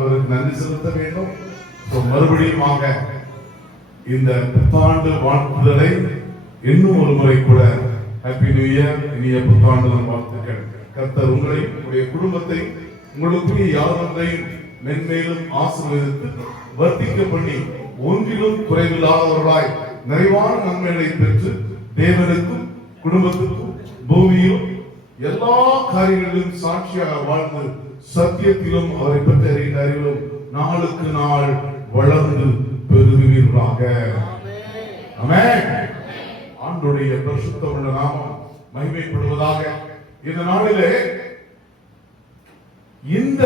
ஆண்டவருக்கு நன்றி செலுத்த வேண்டும். மறுபடியுமாக இந்த புத்தாண்டு வாழ்த்துதலை இன்னும் ஒரு முறை கூட ஹாப்பி நியூ இயர், இனிய புத்தாண்டு வாழ்த்துக்கள். கர்த்தர் உங்களை, உங்களுடைய குடும்பத்தை, உங்களுக்குரிய யாவரையும் மென்மேலும் ஆசீர்வதித்து வர்த்திக்க பண்ணி ஒன்றிலும் குறைவில்லாதவர்களாய் நிறைவான நன்மைகளை பெற்று தேவனுக்கும் குடும்பத்துக்கும் பூமியும் எல்லா காரியங்களிலும் சாட்சியாக வாழ்ந்து சத்தியத்திலும் அவரை பற்றி அறிகிற அறிவிலும் நாளுக்கு நாள் வளர்ந்து பெருகுவீர்களாக. ஆமென். ஆண்டவருடைய பரிசுத்தமுள்ள நாமம் மகிமைப்படுவதாக. இந்த நாளிலே இந்த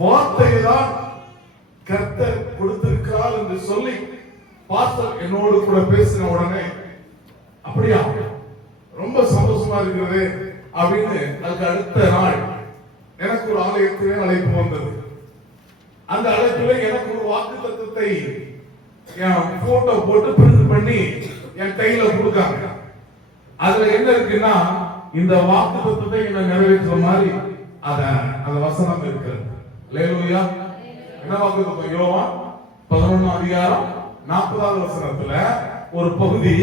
வார்த்தையை தான் கர்த்தர் கொடுத்திருக்கிறார் என்று சொல்லி பாஸ்டர் என்னோடு கூட பேசின உடனே அப்படியா ரொம்ப சந்தோஷமா இருக்கிறது அப்படின்னு அதுக்கு அடுத்த நாள் எனக்கு ஒரு ஆலயத்திலே அழைப்பு வந்தது. அந்த அழைப்பிலே எனக்கு ஒரு வாக்குத்தத்தத்தை என் போட்டோ போட்டு பிரிண்ட் பண்ணி என் கையில கொடுக்காங்க. அதுல என்ன இருக்குன்னா, இந்த வாக்குத்தத்தத்தை என்ன நிறைவேற்ற மாதிரி அந்த வசனம் இருக்கிறது. அல்லேலூயா. என்ன வாக்குத்தத்தம்? யோவான் 11 அதிகாரம் 40வது வசனத்துல ஒரு பகுதி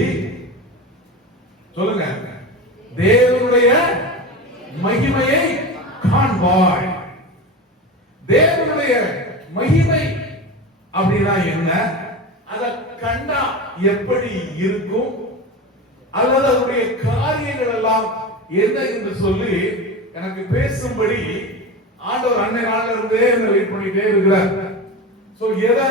சொல்லுங்க, தேவனுடைய மகிமையை காண்பாய். தேவனுடைய மகிமை அப்படின்னா என்ன? அத கண்டா எப்படி இருக்கும், அல்லது அதனுடைய காரியங்கள் எல்லாம் என்ன என்று சொல்லி எனக்கு பேசும்படி ஆண்டவர் அன்னை நாள்ல இருந்தே வெயிட் பண்ணிட்டே இருக்கிறார். சோ எதை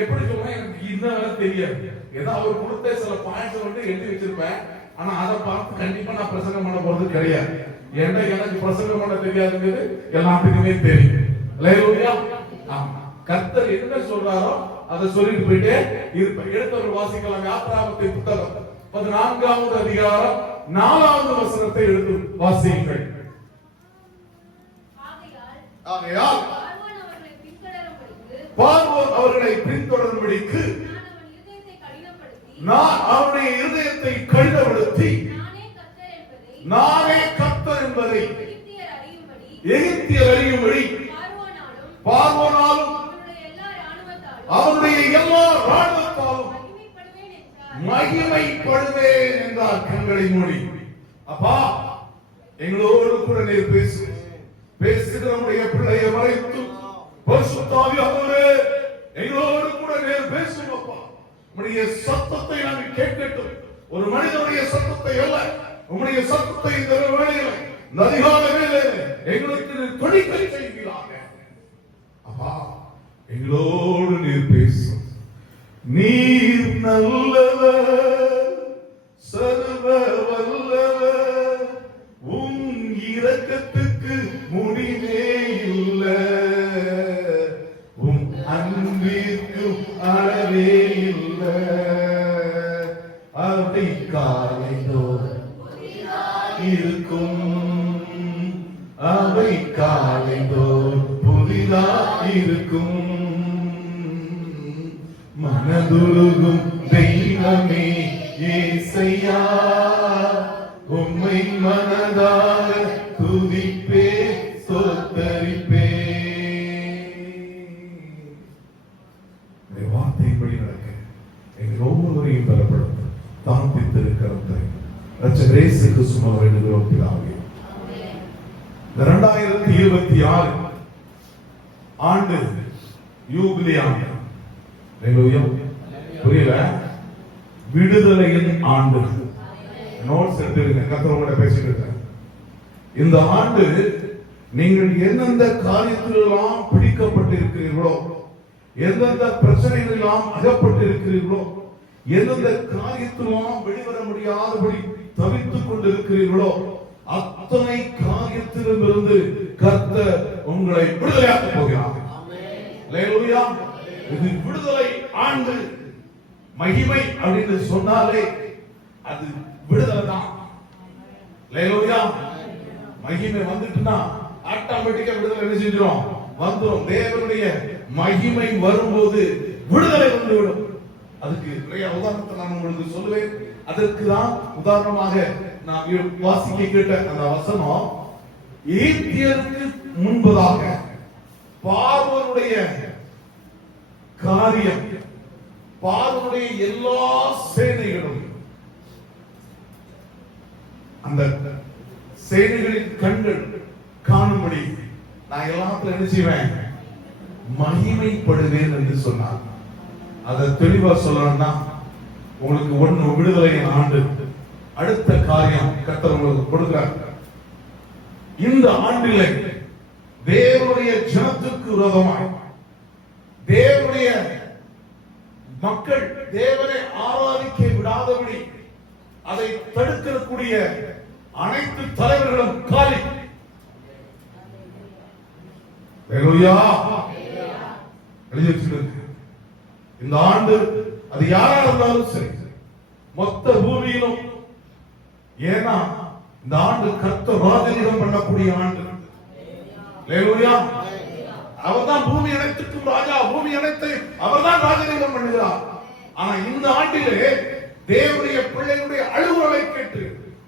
எப்படி சொல்ல எனக்கு இன்னும் தெரியாது. ஏதோ அவர் கொடுத்த சில பாயிண்ட்ஸ் வந்து எழுதி வச்சிருப்பேன். ஆனா அதை பார்த்து கண்டிப்பா நான் பிரசங்கம் பண்ண போறது கிடையாது. ஏன்னா எனக்கு பிரசங்கம் பண்ண தெரியாதுங்கிறது எல்லாத்துக்குமே தெரியும். அல்லேலூயா. ஆமா, கர்த்தர் என்ன சொல்றாரோ அதை சொல்லிட்டு போயிட்டே இருப்பேன். எடுத்தவர் வாசிக்கலாம். யாத்திராகமத்தின் புத்தகம் 14வது அதிகாரம் 4வது வசனத்தை எடுத்து வாசியுங்கள். ஆகையால் பார்வோன் அவர்களை பின்தொடரும்படிக்கு நான் அவருடைய இருதயத்தை கடினப்படுத்தி நானே கர்த்தர் என்பதை எகிப்தியர் அறியும்படி பார்வோனாலும் அவருடைய எல்லா ராணுவத்தாலும் மகிமைப்படுவேன் என்றார் கண்களை மூடி. அப்பா, எங்களோடு கூட நீர் பேசுகிற நம்முடைய பிள்ளையை மறைத்து பரிசுத்த ஆவியானவரே எங்களோடு கூட நீர் பேசும். அப்பா, உம்முடைய சத்தத்தை நாங்கள் கேட்கட்டும். ஒரு மனிதனுடைய சத்தத்தை அல்ல, உம்முடைய சத்தத்தை இந்த வேளையிலே அதிகாலை வேளையிலே எங்களுக்கு நீர் துணிக்க செய்வீராக. அப்பா, எங்களோடு நீர் பேசும். நீர் நல்லவர், சர்வ வல்லவர், உம் இரக்கத்துக்கு முடிவே இல்லை, உம் அன்பிற்கு அளவே இல்லை. அவை காலைதோறும் இருக்கும், அவை காலைதோறும் புதிதா இருக்கும். மனதுருகும் தெய்வமே இயேசையா, உம்மை மனதார துதிப்பே ஸ்தோத்தரிப்பே. வார்த்தைப்படி நடக்க எங்கள் ஒவ்வொருவரையும் பலப்படுத்த தாழ்த்திருக்கிறதை இரட்சகர் இயேசு கிறிஸ்துவின் வேண்டுகிறோம் பிதாவே. 2026 ஆண்டு யூபிலி ஆண்டு. புரியல? விடுதலையின் ஆண்டு. நோட்ஸ் எடுத்துருங்க. கர்த்தரோட பேசிட்டு இருக்கேன். இந்த ஆண்டு நீங்கள் எந்தெந்த காரியத்திலெல்லாம் பிடிக்கப்பட்டிருக்கிறீர்களோ, எந்தெந்த பிரச்சனைகளெல்லாம் அகப்பட்டிருக்கிறீர்களோ, எந்தெந்த காரியத்திலெல்லாம் வெளிவர முடியாதபடி தவித்துக் கொண்டிருக்கிறீர்களோ, அத்தனை காரியத்திலிருந்து கர்த்தர் உங்களை விடுதலையாக்கப் போகிறார். அல்லேலூயா. இது விடுதலை ஆண்டு. மகிமை அப்படின்னு சொன்னாலே அது விடுதலை தான். அல்லேலூயா. மகிமை வந்துட்டுனா ஆட்டோமேட்டிக்கா விடுதலை என்ன செஞ்சிரும்? வந்துரும். தேவனுடைய மகிமை வரும்போது விடுதலை வந்துவிடும். அதுக்கு நிறைய உதாரணத்தை நான் உங்களுக்கு சொல்லுவேன். அதற்கு தான் உதாரணமாக நான் வாசிக்க கேட்ட அந்த வசனம், எகிப்தியருக்கு முன்பதாக பார்வோன் பார்வனுடைய காரியம், பார்வனுடைய எல்லா சேனைகளும், அந்த சேனைகளின் கண்கள் காணும்படி நான் எல்லாத்துல என்ன செய்வேன், மகிமைப்படுவேன் என்று சொன்னார். அதை தெளிவா சொல்லணும்னா உங்களுக்கு ஒண்ணு விடுதலையின் ஆண்டு. அடுத்த காரியம் கர்த்தர் உங்களுக்கு கொடுக்கிறார். இந்த ஆண்டிலே தேவனுடைய ஜனத்துக்கு விரோதமாய், தேவனுடைய மக்கள் தேவனை ஆராதிக்க விடாதபடி அதை தடுக்கக்கூடிய அனைத்து தலைவர்களும் காலி. இந்த ஆண்டு அது யாரா இருந்தாலும் சரி, மொத்த பூமியிலும். ஏன்னா இந்த ஆண்டு கர்த்தர் ராஜரீகம் பண்ணக்கூடிய ஆண்டு. அவர்தான் பூமி அனைத்துக்கும் ராஜா, பூமி அனைத்தை அவர்தான் ராஜரீகம் பண்ணுகிறார். ஆனா இந்த ஆண்டிலே தேவனுடைய பிள்ளைகளுடைய அழுகுரலை கேட்டு,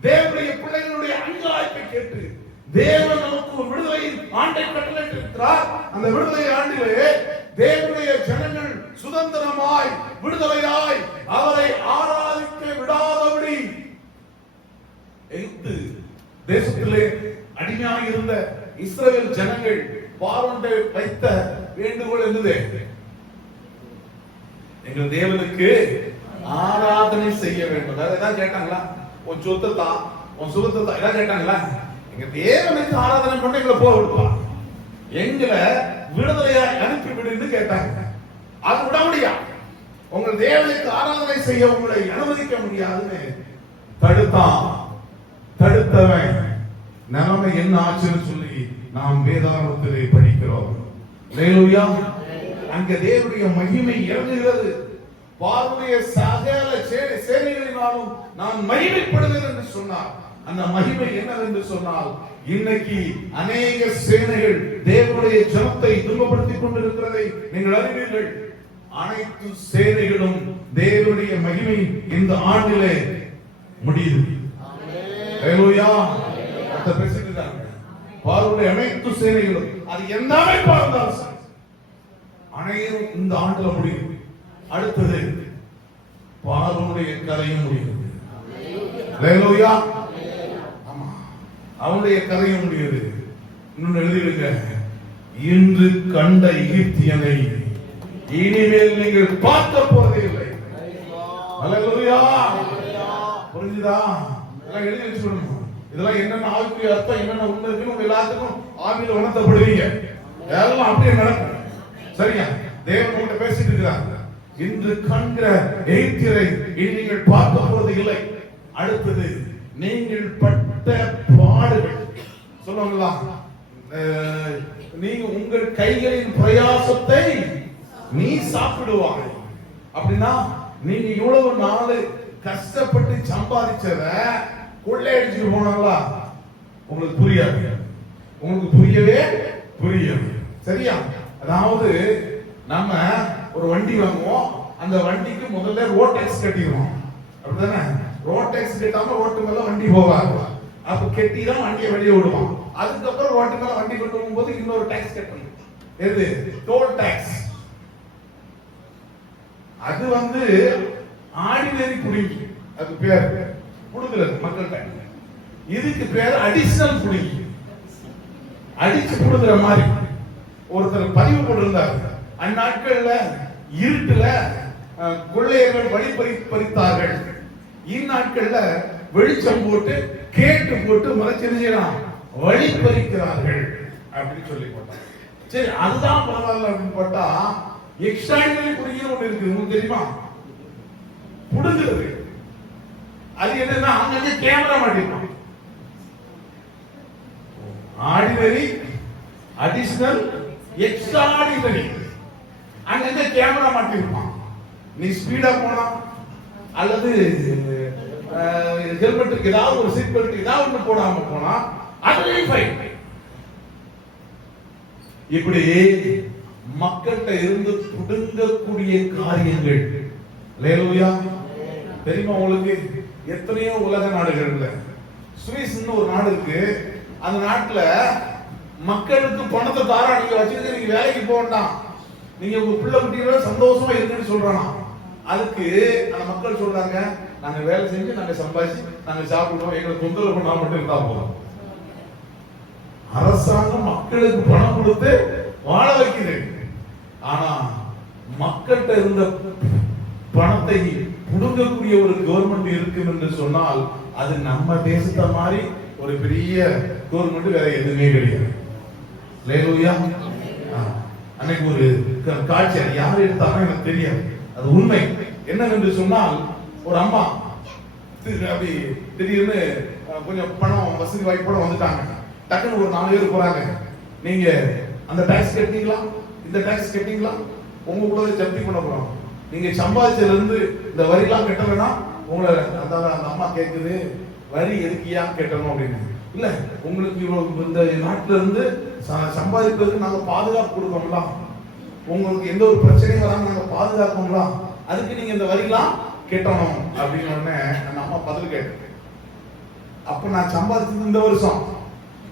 தேவனுடைய பிள்ளைகளுடைய அங்கலாய்ப்பை கேட்டு, தேவன் நமக்கு விடுதலை ஆண்டை கட்டளையிட்டிருக்கிறார். அந்த விடுதலை ஆண்டிலே தேவனுடைய ஜனங்கள் சுதந்திரமாய் விடுதலையாய் அவரை ஆராதிக்க விடாதபடி எகிப்து தேசத்திலே அடிமையாக இருந்த இஸ்ரவேல் ஜனங்கள் பார்வோன்ட வைத்த வேண்டுகோள் என்னது? எங்கள் தேவனுக்கு ஆராதனை செய்ய வேண்டும். ஏதாவது கேட்டாங்களா? உன் சொத்தை தான், உன் சுகத்தை தான், ஏதாவது கேட்டாங்களா? எங்க தேவனுக்கு ஆராதனை பண்ண எங்களை போக விடுவா, எங்களை விடுதலையாய் அனுப்பி விடுன்னு கேட்டாங்க. அது விட முடியா, உங்கள் தேவனுக்கு ஆராதனை செய்ய உங்களை அனுமதிக்க முடியாதுன்னு தடுத்தவன் நிலைமை என்ன ஆச்சுன்னு சொல்லி நாம் வேதாகமத்திலே படிக்கிறோம். அல்லேலூயா. அங்க தேவனுடைய மகிமை இறங்குகிறது. பார்வனுடைய சகல சேனைகளினாலும் நான் மகிமைப்படுவேன் என்று சொன்னார். அந்த மகிமை என்னவென்று சொன்னால், இன்னைக்கு அநேக சேனைகள் தேவனுடைய ஜனத்தை துன்பப்படுத்திக் கொண்டிருக்கிறதை நீங்கள் அறிவீர்கள். அனைத்து சேனைகளும் தேவனுடைய மகிமை இந்த ஆண்டிலே முடியுது. அல்லேலூயா. அந்த பேசிட்டாங்க பார்வனுடைய அனைத்து சேனைகளும், அது எல்லாமே பார்த்தால் அனைவரும் இந்த ஆண்டுல முடியும். அடுத்தது பார்வனுடைய கதையும் முடியுது. அல்லேலூயா. ஆமா, அவனுடைய கதையும் முடியுது. இன்னொன்று எழுதிடுங்க, இன்று கண்ட எகிப்தியனை இனிமேல் நீங்கள் பார்க்க போறதே இல்லை. அல்லேலூயா. புரிஞ்சுதா? எல்லாம் எழுதி வச்சுக்கணும். இதெல்லாம் என்னென்ன ஆவிக்குரிய அர்த்தம், என்னென்ன உண்மை இருக்குன்னு எல்லாத்துக்கும் ஆவியில உணர்த்தப்படுவீங்க. எல்லாம் அப்படியே நடக்கும். சரியா? தேவன் உங்கள்கிட்ட பேசிட்டு இருக்கிறாங்க. இன்று கண்கிற எகிப்தியரை இனி நீங்கள் பார்க்க போறது இல்லை. அடுத்தது, நீங்கள் பட்ட பாடுகள் சொல்லுவாங்களா, நீங்க உங்கள் கைகளின் பிரயாசத்தை நீ சாப்பிடுவாய். அப்படின்னா நீங்க இவ்வளவு நாள் கஷ்டப்பட்டு சம்பாதிச்சத கொள்ளையடிச்சுட்டு போனாங்களா, உங்களுக்கு புரியாது. உங்களுக்கு புரியவே புரியாது. சரியா? அதாவது நம்ம ஒரு வண்டி வாங்குவோம், அந்த வண்டிக்கு முதல்ல ரோட் டாக்ஸ் கட்டிடுவோம். அப்படிதானே? ரோட் டாக்ஸ் கட்டாம ரோட்டு மேல வண்டி போகாது. அப்ப கெட்டி தான் வண்டியை வெளியே விடுவோம். அதுக்கப்புறம் ரோட்டு மேல வண்டி கொண்டு போகும்போது இன்னொரு டாக்ஸ் கட்டணும். எது? Toll tax. அது ஆர்டினரி புடுங்கி, அது பேர் புடுங்குறது மக்கள்கிட்ட. இதுக்கு பேர் அடிஷனல் புடுங்கி, அடிச்சு புடுங்குற மாதிரி. ஒருத்தர் பதிவு போட்டிருந்தார், அந்நாட்கள்ல இருட்டுல கொள்ளையர்கள் வழி பறித்தார்கள், இந்நாட்கள்ல வெளிச்சம் போட்டு கேட்டு போட்டு மறைச்சிருந்தான் வழி பறிக்கிறார்கள் அப்படின்னு சொல்லி போட்டாங்க. சரி, அதுதான் பரவாயில்ல அப்படின்னு போட்டா, எக்ஸ்ட்ராடினரி புடுங்கி ஒண்ணு இருக்கு, உங்களுக்கு தெரியுமா? புடுங்குறது. அது என்னன்னா, அங்க கேமரா மாட்டிருப்பான். Ordinary, additional, extraordinary. அங்க கேமரா மாட்டிருப்பான். நீ ஸ்பீடா போனா அல்லது ஹெல்மெட்டுக்கு ஏதாவது ஒரு சீட் பெல்ட் ஏதாவது ஒன்று போடாம போனா அதுலயும் ஃபைன். இப்படி மக்கள்கிட்ட இருந்து புடுங்கக்கூடிய காரியங்கள். அல்லேலூயா. தெரியுமா உங்களுக்கு? எத்தனையோ உலக நாடுகள்ல சுவிஸ்னு ஒரு நாடு இருக்கு. அந்த நாட்டுல மக்களுக்கு பணத்தை தாரா, நீங்க வச்சிருக்க நீங்க வேலைக்கு போக வேண்டாம், நீங்க உங்க பிள்ளை குட்டிகளோட சந்தோஷமா இருக்குன்னு சொல்றானா. அதுக்கு அந்த மக்கள் சொல்றாங்க, நாங்க வேலை செஞ்சு நாங்க சம்பாதிச்சு நாங்க சாப்பிடுவோம், எங்களை தொந்தரவு பண்ணா மட்டும் இருந்தா போதும். அரசாங்கம் மக்களுக்கு பணம் கொடுத்து வாழ வைக்குது. ஆனா மக்கள்கிட்ட இருந்த பணத்தை புடுங்கக்கூடிய ஒரு கவர்மெண்ட் இருக்கும் என்று சொன்னால் அது நம்ம தேசத்தை மாதிரி ஒரு பெரிய கவர்மெண்ட் வேற எதுவுமே கிடையாது. அன்னைக்கு ஒரு காட்சி, யார் எடுத்தாலும் எனக்கு தெரியாது, அது உண்மை. என்னவென்று சொன்னால், ஒரு அம்மா அப்படி திடீர்னு கொஞ்சம் பணம் வசதி வாய்ப்போட வந்துட்டாங்க. டக்குன்னு ஒரு 4 பேர் போறாங்க, நீங்க அந்த டாக்ஸ் கட்டிங்களா, இந்த டாக்ஸ் கட்டிங்களா, உங்க கூட ஜப்தி பண்ண போறோம், நீங்க சம்பாதிச்சதுல இருந்து இந்த வரி எல்லாம் கட்டலன்னா உங்களை. அதாவது அந்த அம்மா கேக்குது, வரி எதுக்கியா கட்டணும் அப்படின்னு. இல்ல, உங்களுக்கு இந்த நாட்டுல இருந்து சம்பாதிப்பதற்கு நாங்க பாதுகாப்பு கொடுக்கோம்ல, உங்களுக்கு எந்த ஒரு பிரச்சனையும் வராம நாங்க பாதுகாப்போம்ல, அதுக்கு நீங்க இந்த வரிலாம் கட்டணும் அப்படின்னு உடனே அந்த அம்மா பதில் கேட்டு, அப்ப நான் சம்பாதிச்சது இந்த வருஷம்,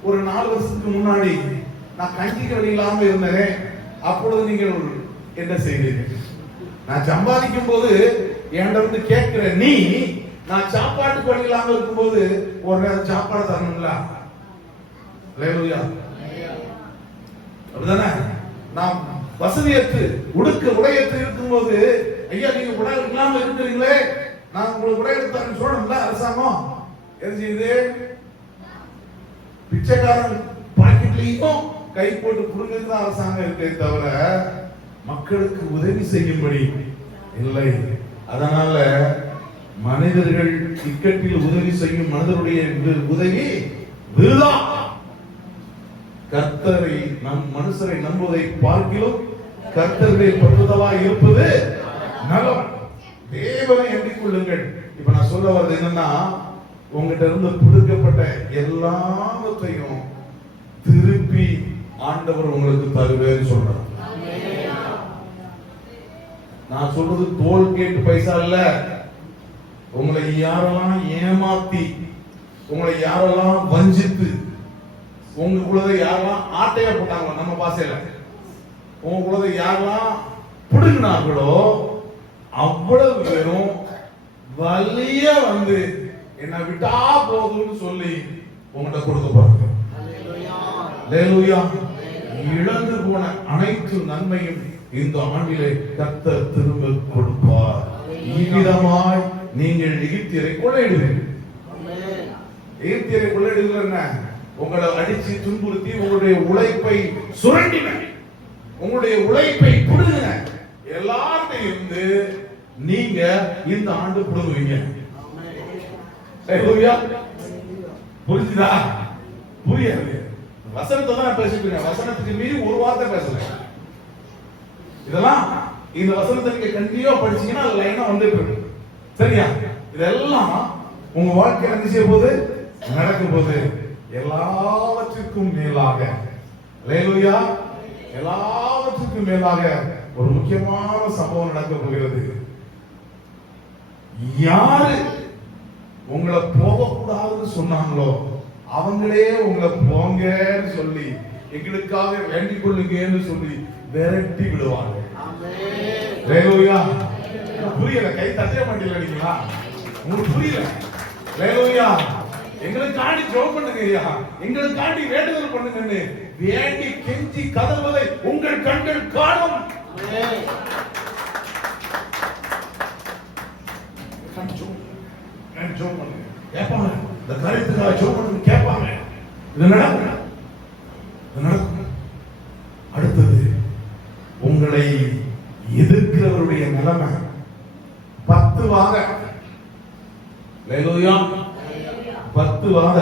ஒரு 4 வருஷத்துக்கு முன்னாடி நான் கஞ்சிக்கு வழி இல்லாம இருந்தேன், அப்பொழுது நீங்கள் என்ன செய்தீர்கள்? நான் சம்பாதிக்கும் போது என்கிட்ட வந்து கேட்கிற நீ, நான் சாப்பாட்டுக்கு வழி இல்லாம இருக்கும்போது ஒரு நேரம் சாப்பாடு தரணும்ல. அப்படிதானே? நான் வசதியற்று உடுக்க உடையற்று இருக்கும்போது, ஐயா நீங்க உடை இல்லாம இருக்கிறீங்களே, நான் உங்களுக்கு உடை எடுத்தாருன்னு சொல்லணும்ல அரசாங்கம். என்ன செய்யுது? பிச்சைக்காரன் பாக்கெட்லயும் கை போட்டு புடுங்கிறது அரசாங்கம் இருக்கே தவிர மக்களுக்கு உதவி செய்யும்படி இல்லை. அதனால மனிதர்கள் இக்கட்டில் உதவி செய்யும் மனிதருடைய உதவி விருதா. கர்த்தரை மனுஷரை நம்புவதை பார்க்கிலும் கர்த்தரை பற்றுதலாய் இருப்பது நலம். தேவனை எண்ணிக் கொள்ளுங்கள். இப்ப நான் சொல்ல வர்றது என்னன்னா, உங்ககிட்ட இருந்து புடுக்கப்பட்ட எல்லாவற்றையும் திருப்பி ஆண்டவர் உங்களுக்கு தருவேன்னு சொல்றார். நான் சொல்றது தோல் கேட்டு பைசா இல்ல. உங்களை யாரெல்லாம் ஏமாத்தி, உங்களை யாரெல்லாம் வஞ்சித்து, உங்களுக்குள்ளதை யாரெல்லாம் ஆட்டையா போட்டாங்களோ நம்ம பாசையில, உங்களுக்குள்ளதை யாரெல்லாம் புடுங்கினார்களோ அவ்வளவு பேரும் வலிய வந்து என்ன விட்டா போதும்னு சொல்லி உங்கள்கிட்ட கொடுக்க போறாங்க. இழந்து போன அனைத்து நன்மையும் இந்த ஆண்டிலே கர்த்தர் திரும்ப கொடுப்பார். இவ்விதமாய் நீங்கள் எகிப்தியரை கொள்ளையிடுவீர்கள். எகிப்தியரை கொள்ளையிடுவீங்க, உங்களை அடிச்சு துன்புறுத்தி உங்களுடைய உழைப்பை சுரண்டின, உங்களுடைய உழைப்பை புடுங்கின எல்லாத்தையும் இருந்து நீங்க இந்த ஆண்டு புடுங்குவீங்க. புரிஞ்சுதா? புரியாது. வசனத்தை தான் பேசிட்டு, வசனத்துக்கு மீறி ஒரு வார்த்தை பேசல. இதெல்லாம் இந்த வசனத்தை நீங்க கண்டிப்பா படிச்சீங்கன்னா லைனா வந்துட்டு இருக்கு. சரியா? இதெல்லாம் உங்க வாழ்க்கையில என்ன செய்ய போது நடக்கும் போது எல்லாவற்றுக்கும் மேலாக, அல்லேலூயா, எல்லாவற்றுக்கும் மேலாக ஒரு முக்கியமான சம்பவம் நடக்க போகிறது. யாரு உங்களை போகக்கூடாதுன்னு சொன்னாங்களோ அவங்களே உங்களை போங்கன்னு சொல்லி எங்களுக்காக வேண்டிக் கொள்ளுங்கன்னு சொல்லி விரட்டி விடுவாங்க. புரியல? கை தட்ட மாட்டீங்களா? உங்களுக்கு புரியல? எங்களுக்காண்டி ஜெபம் பண்ணுங்க ஐயா, எங்களுக்காண்டி வேண்டுதல் பண்ணுங்கன்னு வேண்டி கெஞ்சி கதறுவதை உங்கள் கண்கள் காணும். கேட்பாங்க, இந்த காரியத்துக்காக ஜெபம் பண்ணுங்க கேட்பாங்க. இது நடக்கும். அடுத்தது, உங்களை எதிர்க்கிறவருடைய நிலைமை 10 வாத 10 வாத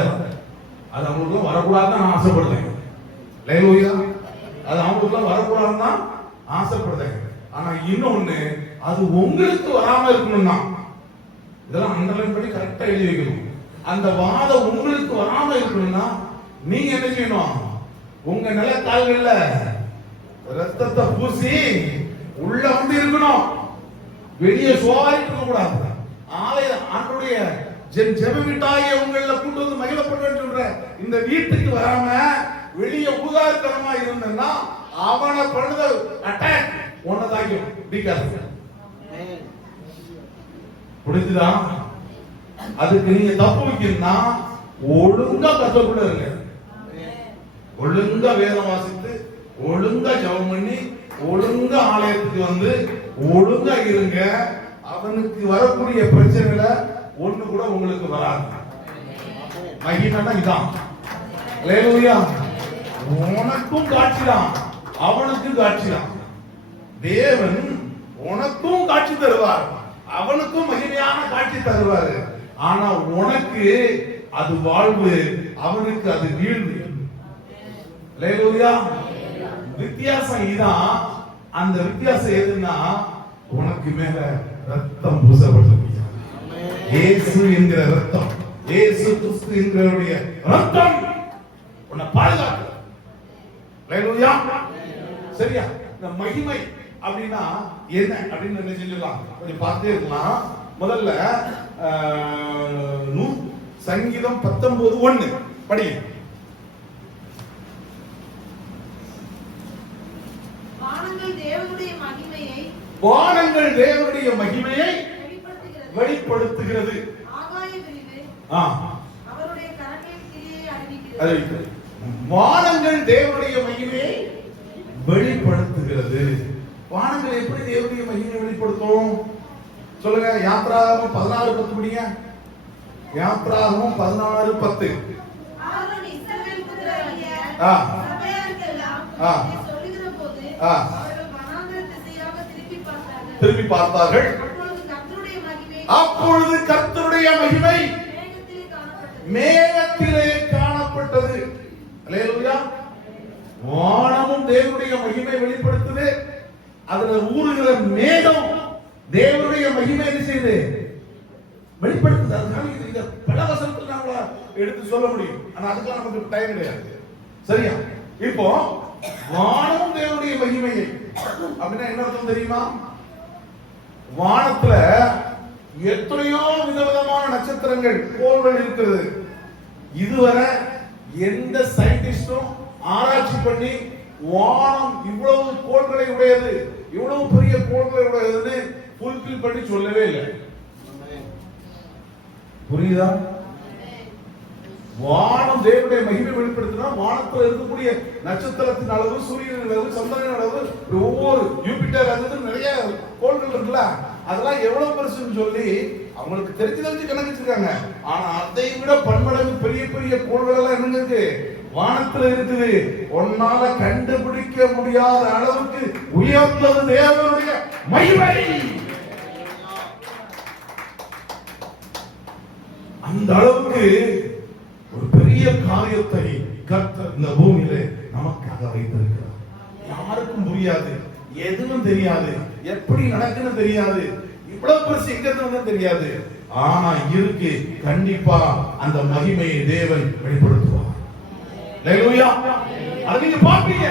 அது அவங்களுக்கு வரக்கூடாதுன்னு நான் ஆசைப்படுறேன். அது அவங்களுக்கு வரக்கூடாதுன்னு தான் ஆசைப்படுறேன். ஆனா இன்னொன்னு, அது உங்களுக்கு வராம இருக்கணும்னா இதெல்லாம் அண்டர்லைன் பண்ணி கரெக்டா எழுதி வைக்கணும். அந்த வாதம் உங்களுக்கு வராம இருக்கணும்னா நீங்க என்ன செய்யணும்? உங்க நிலக்கால்கள்ல ரத்தத்தை பூசி உள்ள வந்து இருக்கணும். வெளியே சோவாரிட்டு இருக்க கூடாது. ஆலய ஆண்டுடைய ஜெப வீட்டாகிய உங்களை கொண்டு வந்து மகிழப்பட சொல்ற இந்த வீட்டுக்கு வராம வெளிய ஊதாரித்தனமா இருந்தன்னா அவனை பண்ணுத அட்டாக் ஒன்னதாக்கும். புரிஞ்சுதா? அதுக்கு நீங்க தப்பு வைக்கணும்னா ஒழுங்கா கத்தக்குள்ள இருங்க. ஒழுங்கா வேதம் வாசித்து, ஒழுங்கா ஜெபம் பண்ணி, ஒழுங்கா ஆலயத்துக்கு வந்து ஒழுங்கா இருங்க. அவனுக்கு வரக்கூடிய பிரச்சனைல ஒண்ணு கூட உங்களுக்கு வராது. மகிமைன்னா இதான். அல்லேலூயா. உனக்கும் காட்சிதான், அவனுக்கும் காட்சிதான். தேவன் உனக்கும் காட்சி தருவார், அவனுக்கும் மகிமையான காட்சி தருவார். ஆனா உனக்கு அது வாழ்வு, அவனுக்கு அது வீழ்வு. அல்லேலூயா. வித்தியாசம் இதான். அந்த வித்தியாசம் எதுன்னா, உனக்கு மேல ரத்தம் பூசப்பட்டிருக்கு. இயேசு என்கிற ரத்தம், இயேசு கிறிஸ்து என்கிறவருடைய ரத்தம் உன்னை பாதுகாக்கும். அல்லேலூயா. சரியா? இந்த மகிமை அப்படின்னா என்ன அப்படின்னு நினைச்சுக்கலாம். கொஞ்சம் பார்த்தே இருக்கலாம். முதல்ல சங்கீதம் 19:1 படிங்க. வானங்கள் தேவனுடைய மகிமையை வெளிப்படுத்துகிறது. ஆகாய விரிவு அவருடைய கரங்களின் கிரியை அறிவிக்கிறது. வானங்கள் தேவனுடைய மகிமையை வெளிப்படுத்துகிறது. வானங்கள் எப்படி தேவனுடைய மகிமையை வெளிப்படுத்தும் சொல்லுங்க. யாத்ராகமம் 16:10 படிங்க. யாத்ராகமம் 16:10. ஆரோன் இஸ்ரவேல் புத்திரராகிய சபையாருக்கெல்லாம் சொல்லுகிறபோது அவர்கள் வனாந்தர திசையாக திருப்பி பார்த்தார்கள். அப்பொழுது கர்த்தருடைய மகிமை மேகத்திலே காணப்பட்டது. அல்லேலூயா. வானமும் தேவனுடைய மகிமை வெளிப்படுத்துது. அதுல ஊறுகிற மேகம் தேவனுடைய மகிமை என்ன செய்யுது? வெளிப்படுத்துது. அதனால இது பல வசனத்துல நாம எடுத்து சொல்ல முடியும். ஆனா அதுக்கு நமக்கு டைம் கிடையாது. சரியா? இப்போ வானமும் தேவனுடைய மகிமையை அப்படின்னா என்ன அர்த்தம் தெரியுமா? வானத்துல எத்தனையோ விதவிதமான நட்சத்திரங்கள், கோள்கள் இருக்கிறது. இதுவரை எந்த சயின்டிஸ்டும் ஆராய்ச்சி பண்ணி வானம் இவ்வளவு கோள்களை உடையது, இவ்வளவு பெரிய கோள்களை உடையதுன்னு ஃபுல்ஃபில் பண்ணி சொல்லவே இல்லை. புரியுதா? வானம் தேவனுடைய மகிமை வெளிப்படுத்தினா வானத்தில் இருக்கக்கூடிய நட்சத்திரத்தின் அளவு, சூரியனின் அளவு, சந்திரனின் அளவு, ஒவ்வொரு யூபிட்டர் அது நிறைய கோள்கள் இருக்குல்ல, அதெல்லாம் எவ்வளவு பெருசுன்னு சொல்லி அவங்களுக்கு தெரிஞ்சு கணக்கு வச்சிருக்காங்க. ஆனா அதை விட பன்மடங்கு பெரிய பெரிய கோள்கள் எல்லாம் என்னங்க இருக்கு? வானத்துல இருக்குது. ஒன்னால கண்டுபிடிக்க முடியாத அளவுக்கு உயர்ந்தது தேவனுடைய மகிமை. அந்த அளவுக்கு ஒரு பெரிய காரியத்தை கர்த்தர் இந்த பூமியிலே நமக்காக வைத்திருக்கிறார். யாருக்கும் புரியாது, எதுவும் தெரியாது, எப்படி நடக்குன்னு தெரியாது, இவ்வளவு பெருசு எங்க இருந்து தெரியாது. ஆனா இருக்கு, கண்டிப்பா அந்த மகிமையை தேவன் வெளிப்படுத்துவார். அல்லேலூயா. அதை நீங்க பாப்பீங்க.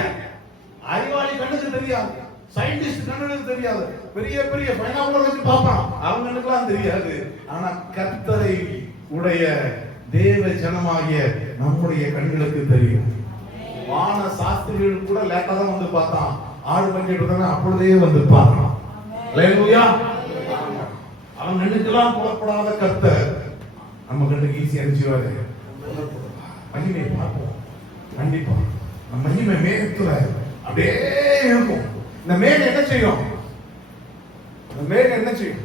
அறிவாளி கண்ணுக்கு தெரியாது, சயின்டிஸ்ட் கண்ணுக்கு தெரியாது, பெரிய பெரிய பைனாகுலர் வச்சு பார்ப்பான், அவங்க கண்ணுக்குலாம் தெரியாது. ஆனா கர்த்தரை உடைய தேவ ஜனமாகிய நம்முடைய கண்களுக்கு தெரியும். வான சாஸ்திரிகள் கூட லேட்டா தான் வந்து பார்த்தான். ஆடு பங்கேற்று அப்பொழுதே வந்து பார்த்தான். அல்லேலூயா. அவன் கண்ணுக்கெல்லாம் புலப்படாத கர்த்தர் நம்ம கண்ணுக்கு ஈஸியா அனுப்பிச்சுவாரு. மகிமை பார்ப்போம். கண்டிப்பா நம்ம மகிமை மேகத்துல அப்படியே இருக்கும். இந்த மேகம் என்ன செய்யும்? இந்த மேகம் என்ன செய்யும்?